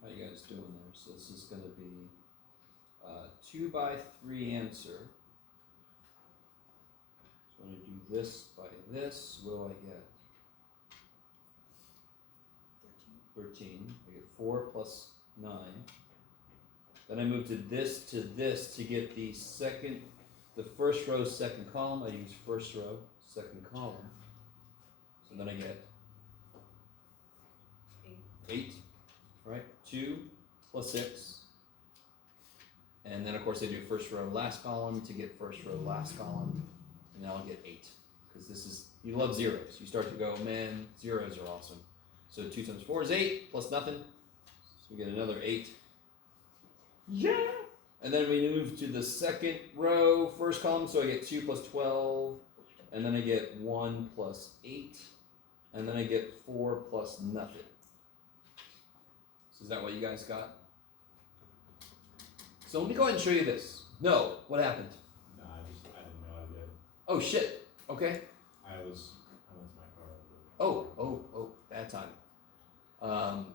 How you guys doing there? So this is going to be 2 by 3 answer. So I'm going to do this by this. What do I get? 13. I get 4 plus 9. Then I move to this to get the first row, second column. I use first row, second column. So then I get 8. Right? 2 plus 6. And then of course I do first row, last column to get first row, last column. And then I'll get 8. Because this is, you love zeros. You start to go, man, zeros are awesome. So 2 times 4 is 8 plus nothing. So we get another 8. Yeah! And then we move to the second row, first column. So I get 2 plus 12. And then I get 1 plus 8. And then I get 4 plus nothing. Is that what you guys got? So let me go ahead and show you this. No, what happened? No, I didn't know I did. Oh shit. Okay. I went to my car. Oh, bad timing.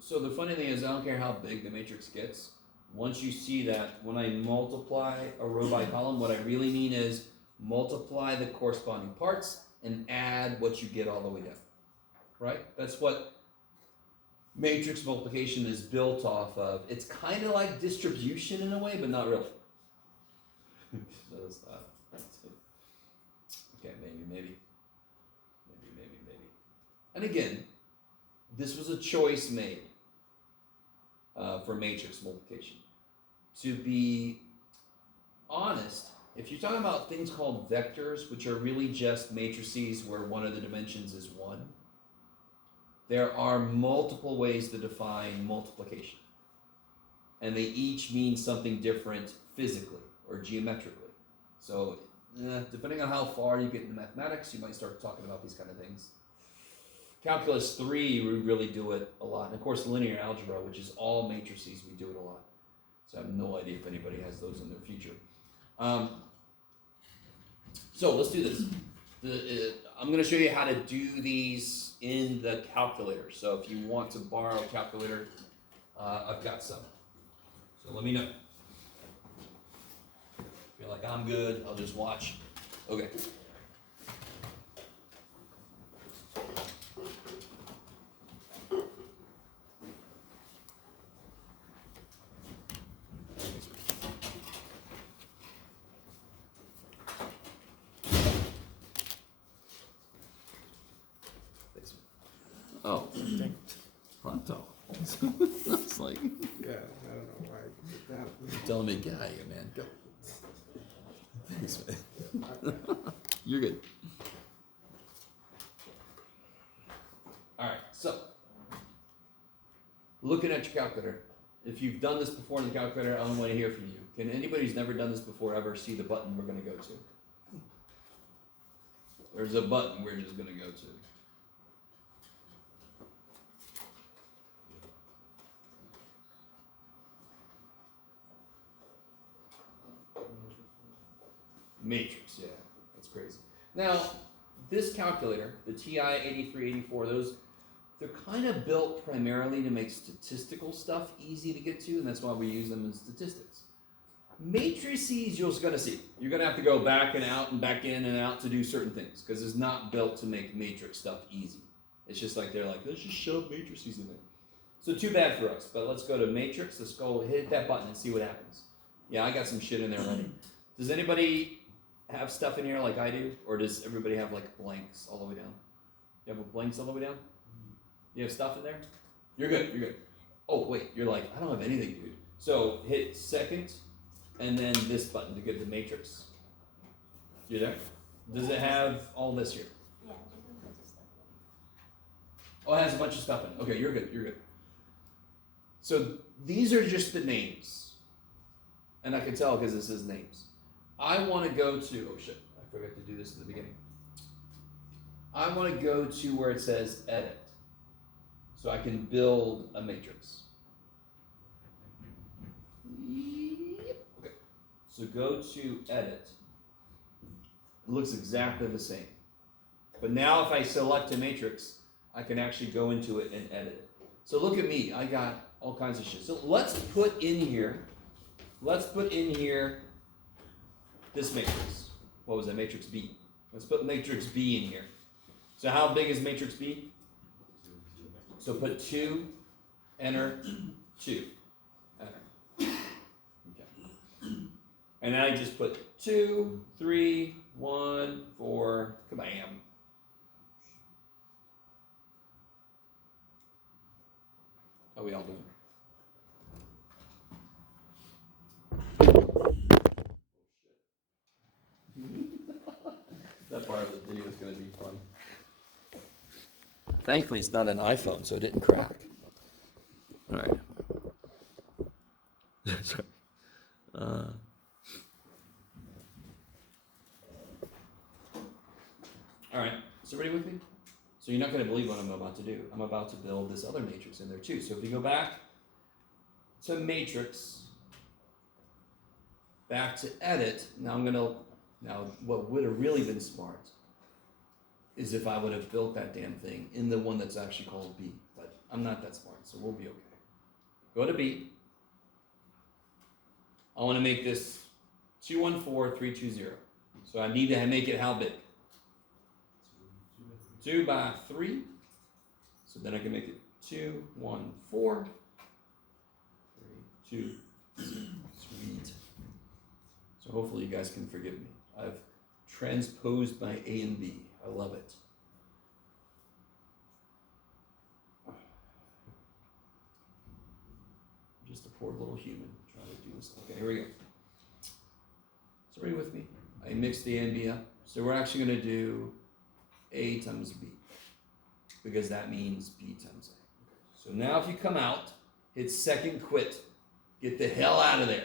So the funny thing is, I don't care how big the matrix gets. Once you see that, when I multiply a row by column, what I really mean is multiply the corresponding parts and add what you get all the way down. Right? That's what matrix multiplication is built off of. It's kind of like distribution in a way, but not really. So it's not. Okay, maybe. And again, this was a choice made for matrix multiplication. to be honest, if you're talking about things called vectors, which are really just matrices where one of the dimensions is 1, there are multiple ways to define multiplication. And they each mean something different physically or geometrically. So, depending on how far you get into mathematics, you might start talking about these kind of things. Calculus 3, we really do it a lot. And of course, linear algebra, which is all matrices, we do it a lot. So I have no idea if anybody has those in their future. So let's do this. I'm going to show you how to do these in the calculator. So if you want to borrow a calculator, I've got some. So let me know. Feel like I'm good, I'll just watch. Okay. Oh, hot dog. It's like, Yeah, I don't know why I did that. you're telling me, get out of here, man. Go. Thanks, man. You're good. All right, so looking at your calculator. If you've done this before in the calculator, I want to hear from you. Can anybody who's never done this before ever see the button we're going to go to? There's a button we're just going to go to. Matrix, yeah, that's crazy. Now, this calculator, the TI 8384, those, they're kind of built primarily to make statistical stuff easy to get to, and that's why we use them in statistics. Matrices, you're just going to see. You're going to have to go back and out and back in and out to do certain things, because it's not built to make matrix stuff easy. It's just like, they're like, let's just shove matrices in there. So too bad for us, but let's go to matrix. Let's go hit that button and see what happens. Yeah, I got some shit in there already. Does anybody have stuff in here like I do, or does everybody have like blanks all the way down? You have blanks all the way down? You have stuff in there? You're good, you're good. Oh wait, you're like, I don't have anything, dude. So hit second, and then this button to get the matrix. You there? Does it have all this here? Yeah, there's a bunch of stuff. Oh, it has a bunch of stuff in it. Okay, you're good, you're good. So these are just the names. And I can tell because this is names. I want to go to, oh shit, I forgot to do this in the beginning. I want to go to where it says edit. So I can build a matrix. Yep. Okay. So go to edit. It looks exactly the same. But now if I select a matrix, I can actually go into it and edit it. So look at me, I got all kinds of shit. So let's put in here this matrix. What was that? Matrix B. Let's put matrix B in here. So how big is matrix B? So put 2, enter, 2, enter. Okay. And now I just put 2, 3, 1, 4, kabam. How we all doing? That part of the video is going to be fun. Thankfully, it's not an iPhone, so it didn't crack. All right. Sorry. All right. So ready with me? So you're not going to believe what I'm about to do. I'm about to build this other matrix in there too. So if you go back to matrix, back to edit, now what would have really been smart is if I would have built that damn thing in the one that's actually called B. But I'm not that smart, so we'll be okay. Go to B. I want to make this 214320. So I need to make it how big? 2 by 3. So then I can make it 2, 1, 4, 3, 2, 0. Sweet. So hopefully you guys can forgive me. I've transposed my A and B. I love it. Just a poor little human trying to do this. Okay. here we go. So ready with me? I mixed the A and B up. So we're actually going to do A times B, because that means B times A. So now if you come out, hit second quit. Get the hell out of there.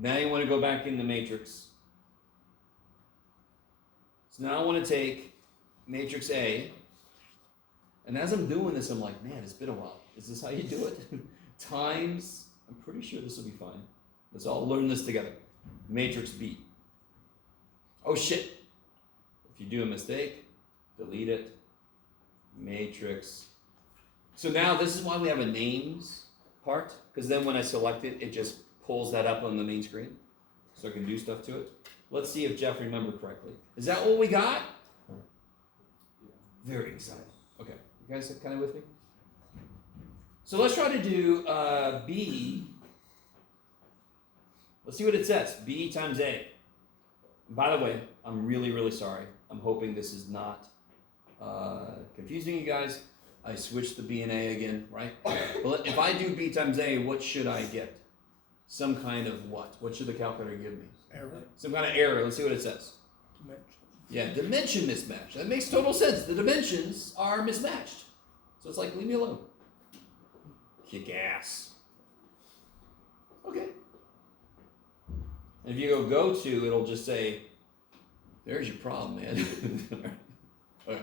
Now you want to go back in the matrix. So now I want to take matrix A, and as I'm doing this, I'm like, man, it's been a while. Is this how you do it? Times, I'm pretty sure this will be fine. Let's all learn this together. Matrix B. Oh shit. If you do a mistake, delete it. Matrix. So now this is why we have a names part, because then when I select it, it just pulls that up on the main screen, so I can do stuff to it. Let's see if Jeff remembered correctly. Is that what we got? Very exciting. Okay, you guys kind of with me? So let's try to do B. Let's see what it says. B times A. By the way, I'm really, really sorry. I'm hoping this is not confusing you guys. I switched the B and A again, right? Well, if I do B times A, what should I get? Some kind of what? What should the calculator give me? Error. Some kind of error. Let's see what it says. Dimension. Yeah, dimension mismatch. That makes total sense. The dimensions are mismatched. So it's like, leave me alone. Kick ass. Okay. And if you go to, it'll just say, there's your problem, man. Okay.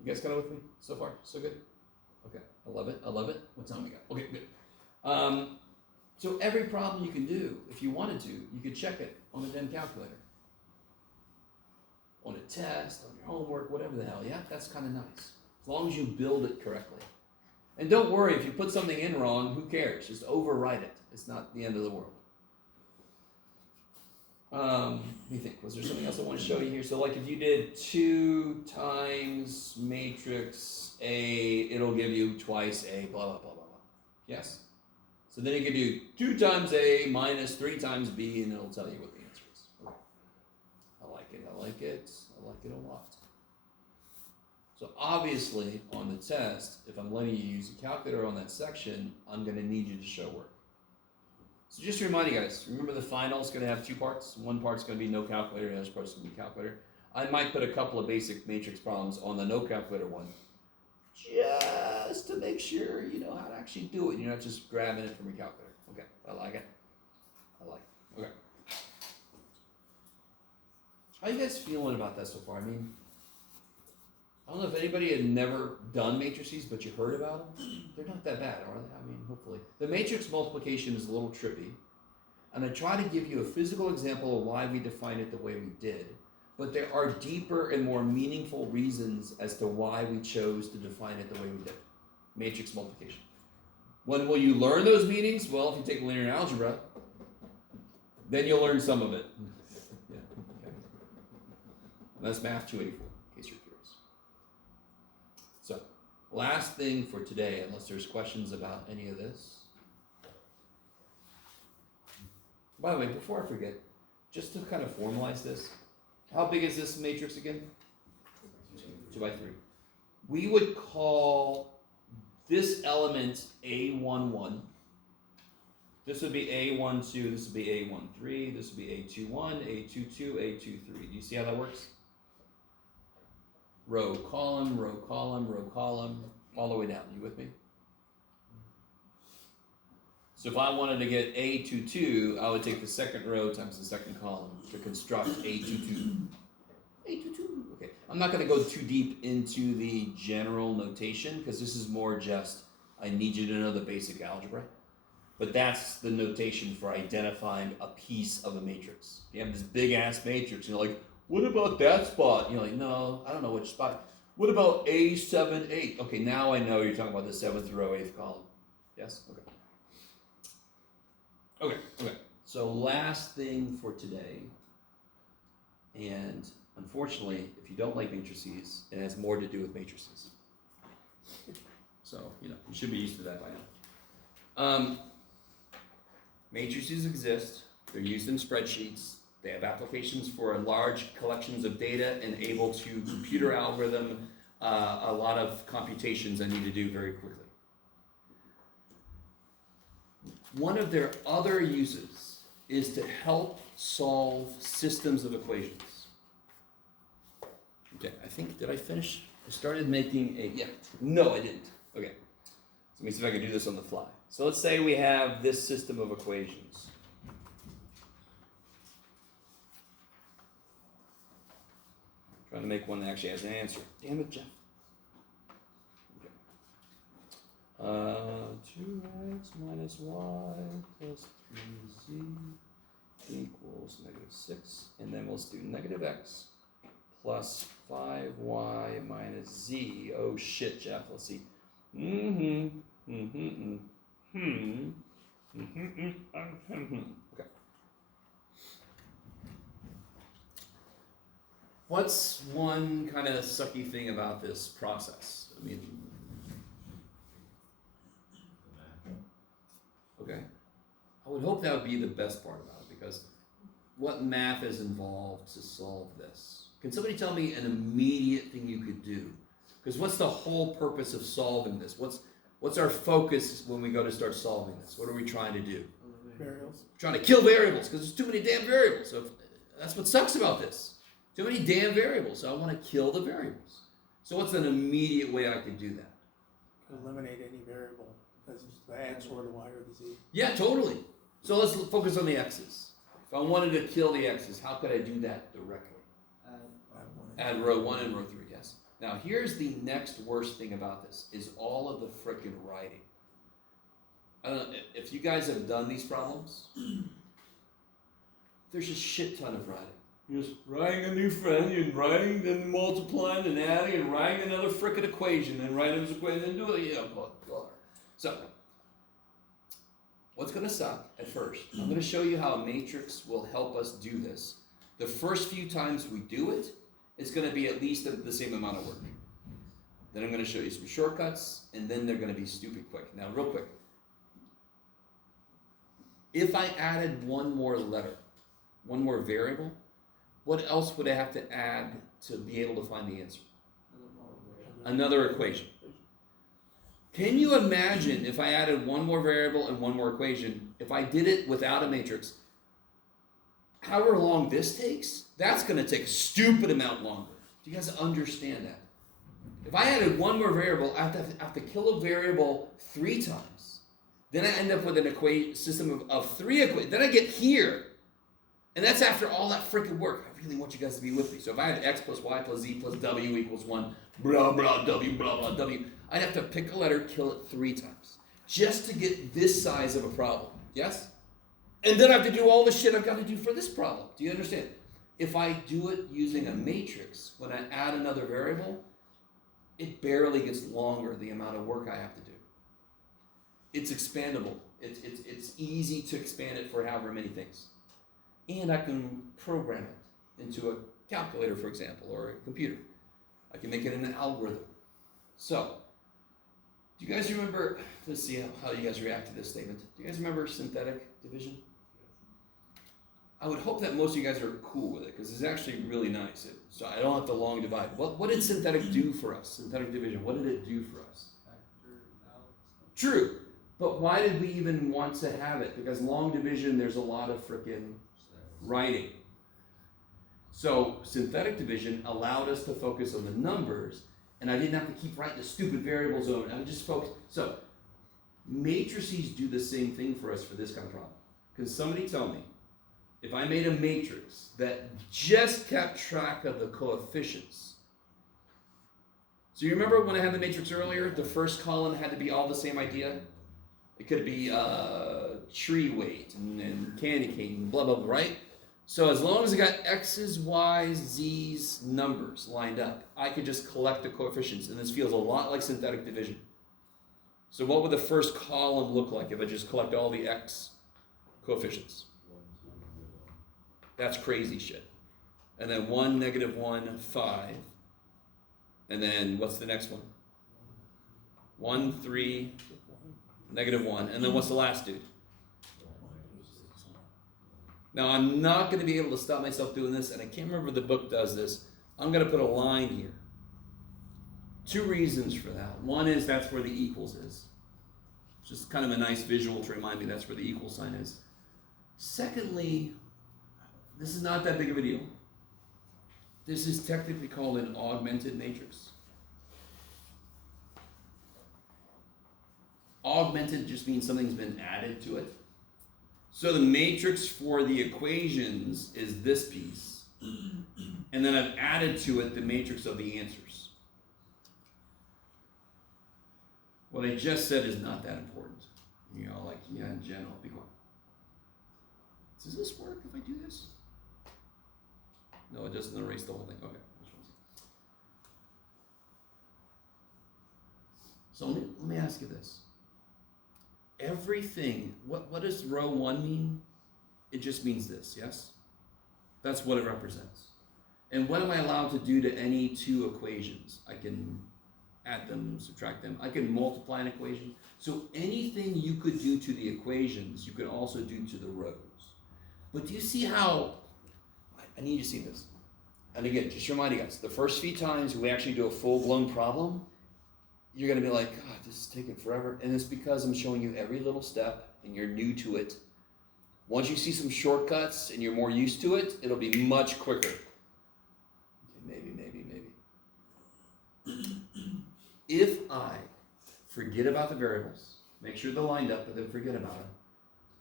You guys kind of with me so far? So good? Okay. I love it. I love it. What time we got? Okay, good. So every problem you can do, if you wanted to, you could check it on a damn calculator. On a test, on your homework, whatever the hell. Yeah, that's kind of nice. As long as you build it correctly. And don't worry, if you put something in wrong, who cares? Just overwrite it. It's not the end of the world. Let me think. Was there something else I want to show you here? So like if you did 2 times matrix A, it'll give you twice A, blah, blah, blah, blah, blah. Yes? So then it give you 2 times A minus 3 times B, and it'll tell you what the answer is. Okay. I like it. I like it. I like it a lot. So obviously, on the test, if I'm letting you use a calculator on that section, I'm going to need you to show work. So just to remind you guys, remember the final is going to have 2 parts. One part's going to be no calculator, the other part's going to be calculator. I might put a couple of basic matrix problems on the no calculator one, just to make sure you know how to actually do it. You're not just grabbing it from your calculator. Okay, I like it. I like it. Okay. How you guys feeling about that so far? I mean, I don't know if anybody had never done matrices, but you heard about them. They're not that bad, are they? I mean, hopefully. The matrix multiplication is a little trippy, and I try to give you a physical example of why we define it the way we did, but there are deeper and more meaningful reasons as to why we chose to define it the way we did. Matrix multiplication. When will you learn those meanings? Well, if you take linear algebra, then you'll learn some of it. Yeah, okay. And that's Math 284, in case you're curious. So, last thing for today, unless there's questions about any of this. By the way, before I forget, just to kind of formalize this, how big is this matrix again? 2 by 3. We would call this element A11. This would be A12, this would be A13, this would be A21, A22, A23. Do you see how that works? Row, column, row, column, row, column, all the way down. You with me? So if I wanted to get A22, I would take the second row times the second column to construct A22. A22. Okay. I'm not going to go too deep into the general notation because this is more just I need you to know the basic algebra. But that's the notation for identifying a piece of a matrix. You have this big ass matrix, and you're like, what about that spot? And you're like, no, I don't know which spot. What about A7, 8? Okay, now I know you're talking about the 7th row, 8th column. Yes? Okay. Okay. So last thing for today, and unfortunately, if you don't like matrices, it has more to do with matrices. So, you should be used to that by now. Matrices exist. They're used in spreadsheets. They have applications for large collections of data and able to computer algorithm a lot of computations I need to do very quickly. one of their other uses is to help solve systems of equations. Okay, I think, did I finish? I started making no, I didn't. Okay, so let me see if I can do this on the fly. So let's say we have this system of equations. Trying to make one that actually has an answer. Damn it, Jeff. Okay. 2x minus y plus 3z equals -6. And then let's do -x plus 5y minus z. Oh shit, Jeff. Let's see. Okay. What's one kind of sucky thing about this process? I mean, okay. I would hope that would be the best part about it, because what math is involved to solve this? Can somebody tell me an immediate thing you could do? Because what's the whole purpose of solving this? What's our focus when we go to start solving this? What are we trying to do? Variables. Trying to kill variables, because there's too many damn variables. So that's what sucks about this. Too many damn variables. So I want to kill the variables. So what's an immediate way I could do that? Eliminate any variable, because it's the x or the y or the z. Yeah, totally. So let's focus on the x's. If I wanted to kill the x's, how could I do that directly? Add row 1 and row 3, yes. Now here's the next worst thing about this, is all of the frickin' writing. I don't know, if you guys have done these problems, there's a shit ton of writing. You're just writing a new friend, you're writing, then multiplying and adding and writing another frickin' equation, and writing this equation and do it, So, what's gonna suck at first? I'm gonna show you how a matrix will help us do this. The first few times we do it, it's gonna be at least the same amount of work. Then I'm gonna show you some shortcuts, and then they're gonna be stupid quick. Now, real quick. If I added one more letter, one more variable, what else would I have to add to be able to find the answer? Another equation. Can you imagine if I added one more variable and one more equation, if I did it without a matrix, however long this takes, that's going to take a stupid amount longer. Do you guys understand that? If I added one more variable, I have to kill a variable 3 times. Then I end up with an system of 3 equations. Then I get here. And that's after all that freaking work. I really want you guys to be with me. So if I had x plus y plus z plus w equals 1, blah, blah, w, blah, blah, w, I'd have to pick a letter, kill it 3 times. Just to get this size of a problem. Yes? And then I have to do all the shit I've got to do for this problem. Do you understand? If I do it using a matrix, when I add another variable, it barely gets longer, the amount of work I have to do. It's expandable. It's easy to expand it for however many things. And I can program it into a calculator, for example, or a computer. I can make it an algorithm. So, do you guys remember, let's see how you guys react to this statement. Do you guys remember synthetic division? I would hope that most of you guys are cool with it, because it's actually really nice. So I don't have to long divide. What did synthetic do for us? Synthetic division, what did it do for us? True. But why did we even want to have it? Because long division, there's a lot of frickin' writing. So synthetic division allowed us to focus on the numbers, and I didn't have to keep writing the stupid variables over. I would just focus. So matrices do the same thing for us for this kind of problem. Can somebody tell me, if I made a matrix that just kept track of the coefficients? So you remember when I had the matrix earlier, the first column had to be all the same idea? It could be tree weight and candy cane and blah, blah, blah, right? So as long as I got x's, y's, z's numbers lined up, I could just collect the coefficients. And this feels a lot like synthetic division. So what would the first column look like if I just collect all the x coefficients? That's crazy shit. And then 1, -1, 5. And then what's the next one? 1, 3, -1. And then what's the last dude? Now I'm not going to be able to stop myself doing this, and I can't remember if the book does this. I'm going to put a line here. 2 reasons for that. One is that's where the equals is. Just kind of a nice visual to remind me that's where the equal sign is. Secondly, this is not that big of a deal. This is technically called an augmented matrix. Augmented just means something's been added to it. So the matrix for the equations is this piece. And then I've added to it the matrix of the answers. What I just said is not that important. You know, like, yeah, in general, be quiet. Does this work if I do this? No, it doesn't erase the whole thing. Okay. So let me ask you this. Everything, what does row 1 mean? It just means this, yes? That's what it represents. And what am I allowed to do to any two equations? I can add them, subtract them. I can multiply an equation. So anything you could do to the equations, you could also do to the rows. But do you see how, I need you to see this. And again, just remind you guys, the first few times we actually do a full-blown problem, you're going to be like, God, this is taking forever. And it's because I'm showing you every little step and you're new to it. Once you see some shortcuts and you're more used to it, it'll be much quicker. Okay, maybe. If I forget about the variables, make sure they're lined up, but then forget about it,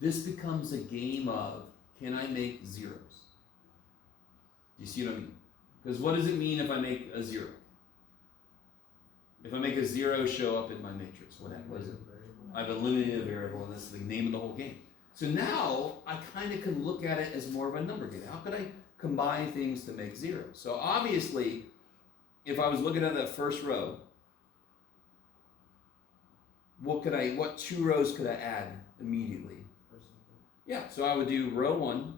this becomes a game of, can I make zeros? Do you see what I mean? Because what does it mean if I make a zero? If I make a zero show up in my matrix, what is it? I've eliminated a variable, and that's the name of the whole game. So now I kind of can look at it as more of a number game. How could I combine things to make zeros? So obviously, if I was looking at that first row, what two rows could I add immediately? Yeah, so I would do row 1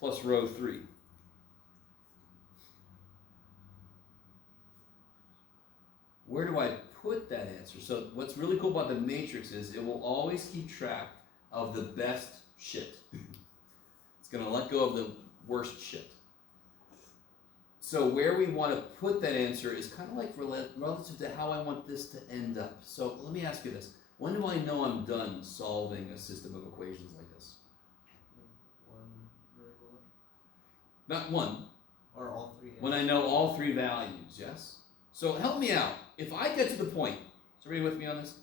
plus row 3. Where do I put that answer? So what's really cool about the matrix is it will always keep track of the best shit. It's going to let go of the worst shit. So where we want to put that answer is kind of like relative to how I want this to end up. So let me ask you this. When do I know I'm done solving a system of equations like this? Not one. Or all three. When I know all three values, yes? So help me out. If I get to the point, is everybody with me on this?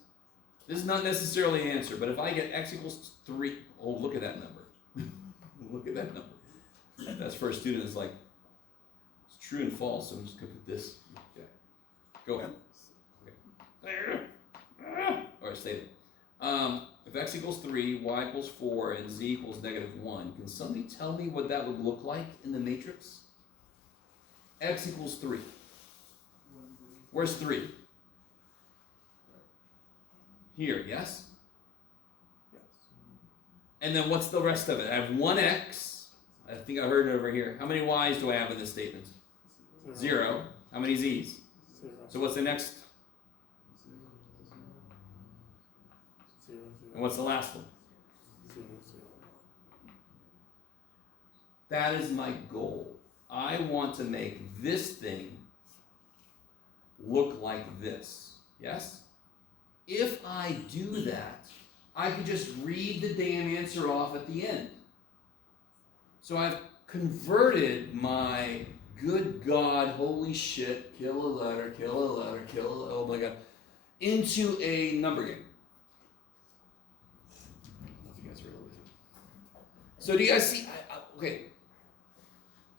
This is not necessarily an answer, but if I get x equals 3, oh, look at that number. Look at that number. That's for a student is like, it's true and false, so I'm just going to put this. Okay. Go ahead. Okay. All right, stay there. If x equals 3, y equals 4, and z equals -1, can somebody tell me what that would look like in the matrix? X equals 3. Where's 3? Here, yes? Yes. And then what's the rest of it? I have 1x. I think I heard it over here. How many y's do I have in this statement? 0. How many z's? 0. So what's the next? 0, 0. And what's the last one? 0, 0. That is my goal. I want to make this thing look like this. Yes? If I do that, I can just read the damn answer off at the end. So I've converted my good God, holy shit, kill a letter, oh my God, into a number game. I don't know if you guys are really with me. So do you guys see? Okay.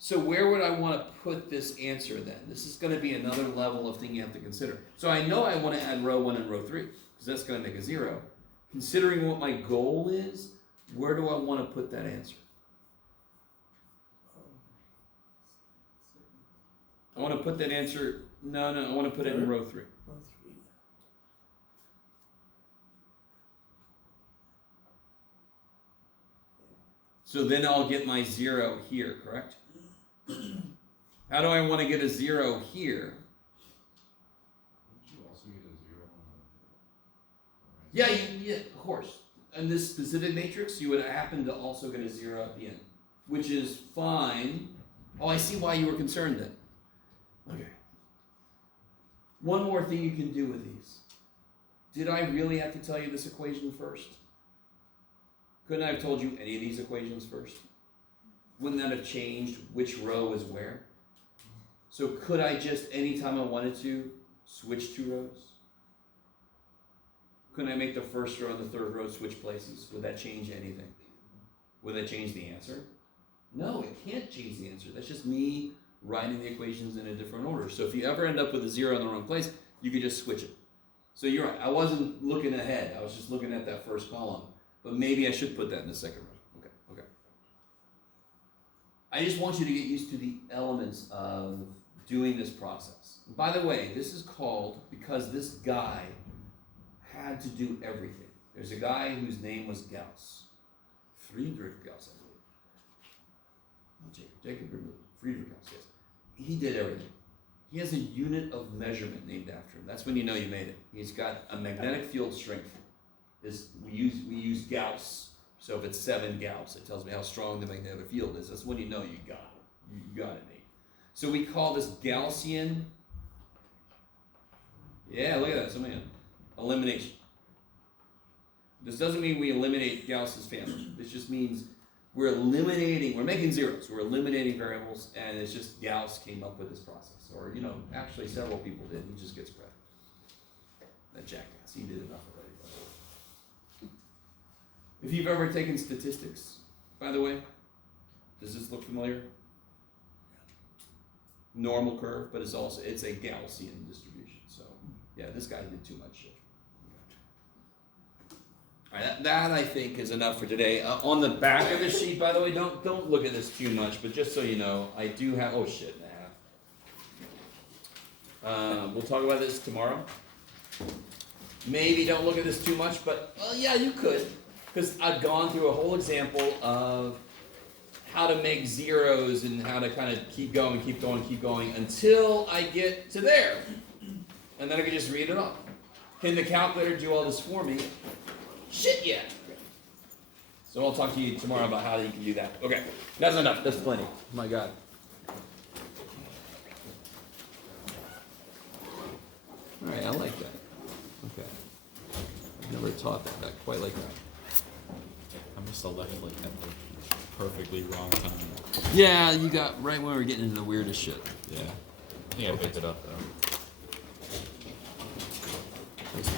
So where would I want to put this answer then? This is going to be another level of thing you have to consider. So I know I want to add row 1 and row 3, because that's going to make a 0. Considering what my goal is, where do I want to put that answer? I want to put that answer, no, I want to put it in row 3. Row 3. So then I'll get my 0 here, correct? How do I want to get a 0 here? Did you also get a 0 on the? Yeah, of course. In this specific matrix, you would happen to also get a 0 at the end, which is fine. Oh, I see why you were concerned then. Okay. One more thing you can do with these. Did I really have to tell you this equation first? Couldn't I have told you any of these equations first? Wouldn't that have changed which row is where? So could I just, anytime I wanted to, switch 2 rows? Couldn't I make the first row and the third row switch places? Would that change anything? Would that change the answer? No, it can't change the answer. That's just me writing the equations in a different order. So if you ever end up with a 0 in the wrong place, you could just switch it. So you're right, I wasn't looking ahead. I was just looking at that first column. But maybe I should put that in the second row. Okay. I just want you to get used to the elements of doing this process. And by the way, this is called, because this guy had to do everything. There's a guy whose name was Gauss. Friedrich Gauss, I believe. Not Jacob Friedrich Gauss, yes. He did everything. He has a unit of measurement named after him. That's when you know you made it. He's got a magnetic field strength. We use Gauss. So if it's 7 Gauss, it tells me how strong the magnetic field is. That's when you know you got it. You got it, Nate. So we call this Gaussian. Yeah, look at that. Somebody elimination. This doesn't mean we eliminate Gauss's family. This just means we're making zeros. We're eliminating variables, and it's just Gauss came up with this process. Or, actually several people did. He just gets credit. That jackass, he did enough already. If you've ever taken statistics, by the way, does this look familiar? Normal curve, but it's a Gaussian distribution. So, yeah, this guy did too much shit. All right, that I think is enough for today. On the back of the sheet, by the way, don't look at this too much, but just so you know, I do have, oh shit, we'll talk about this tomorrow. Maybe don't look at this too much, but, well, yeah, you could. Because I've gone through a whole example of how to make zeros and how to kind of keep going until I get to there. And then I can just read it off. Can the calculator do all this for me? Shit, yeah. So I'll talk to you tomorrow about how you can do that. Okay, that's enough. That's plenty. Oh my God. All right, I like that. Okay. I've never taught that quite like that. I must have left like at the perfectly wrong time. Yeah, you got right when we were getting into the weirdest shit. Yeah. I think I picked it up though. Thanks.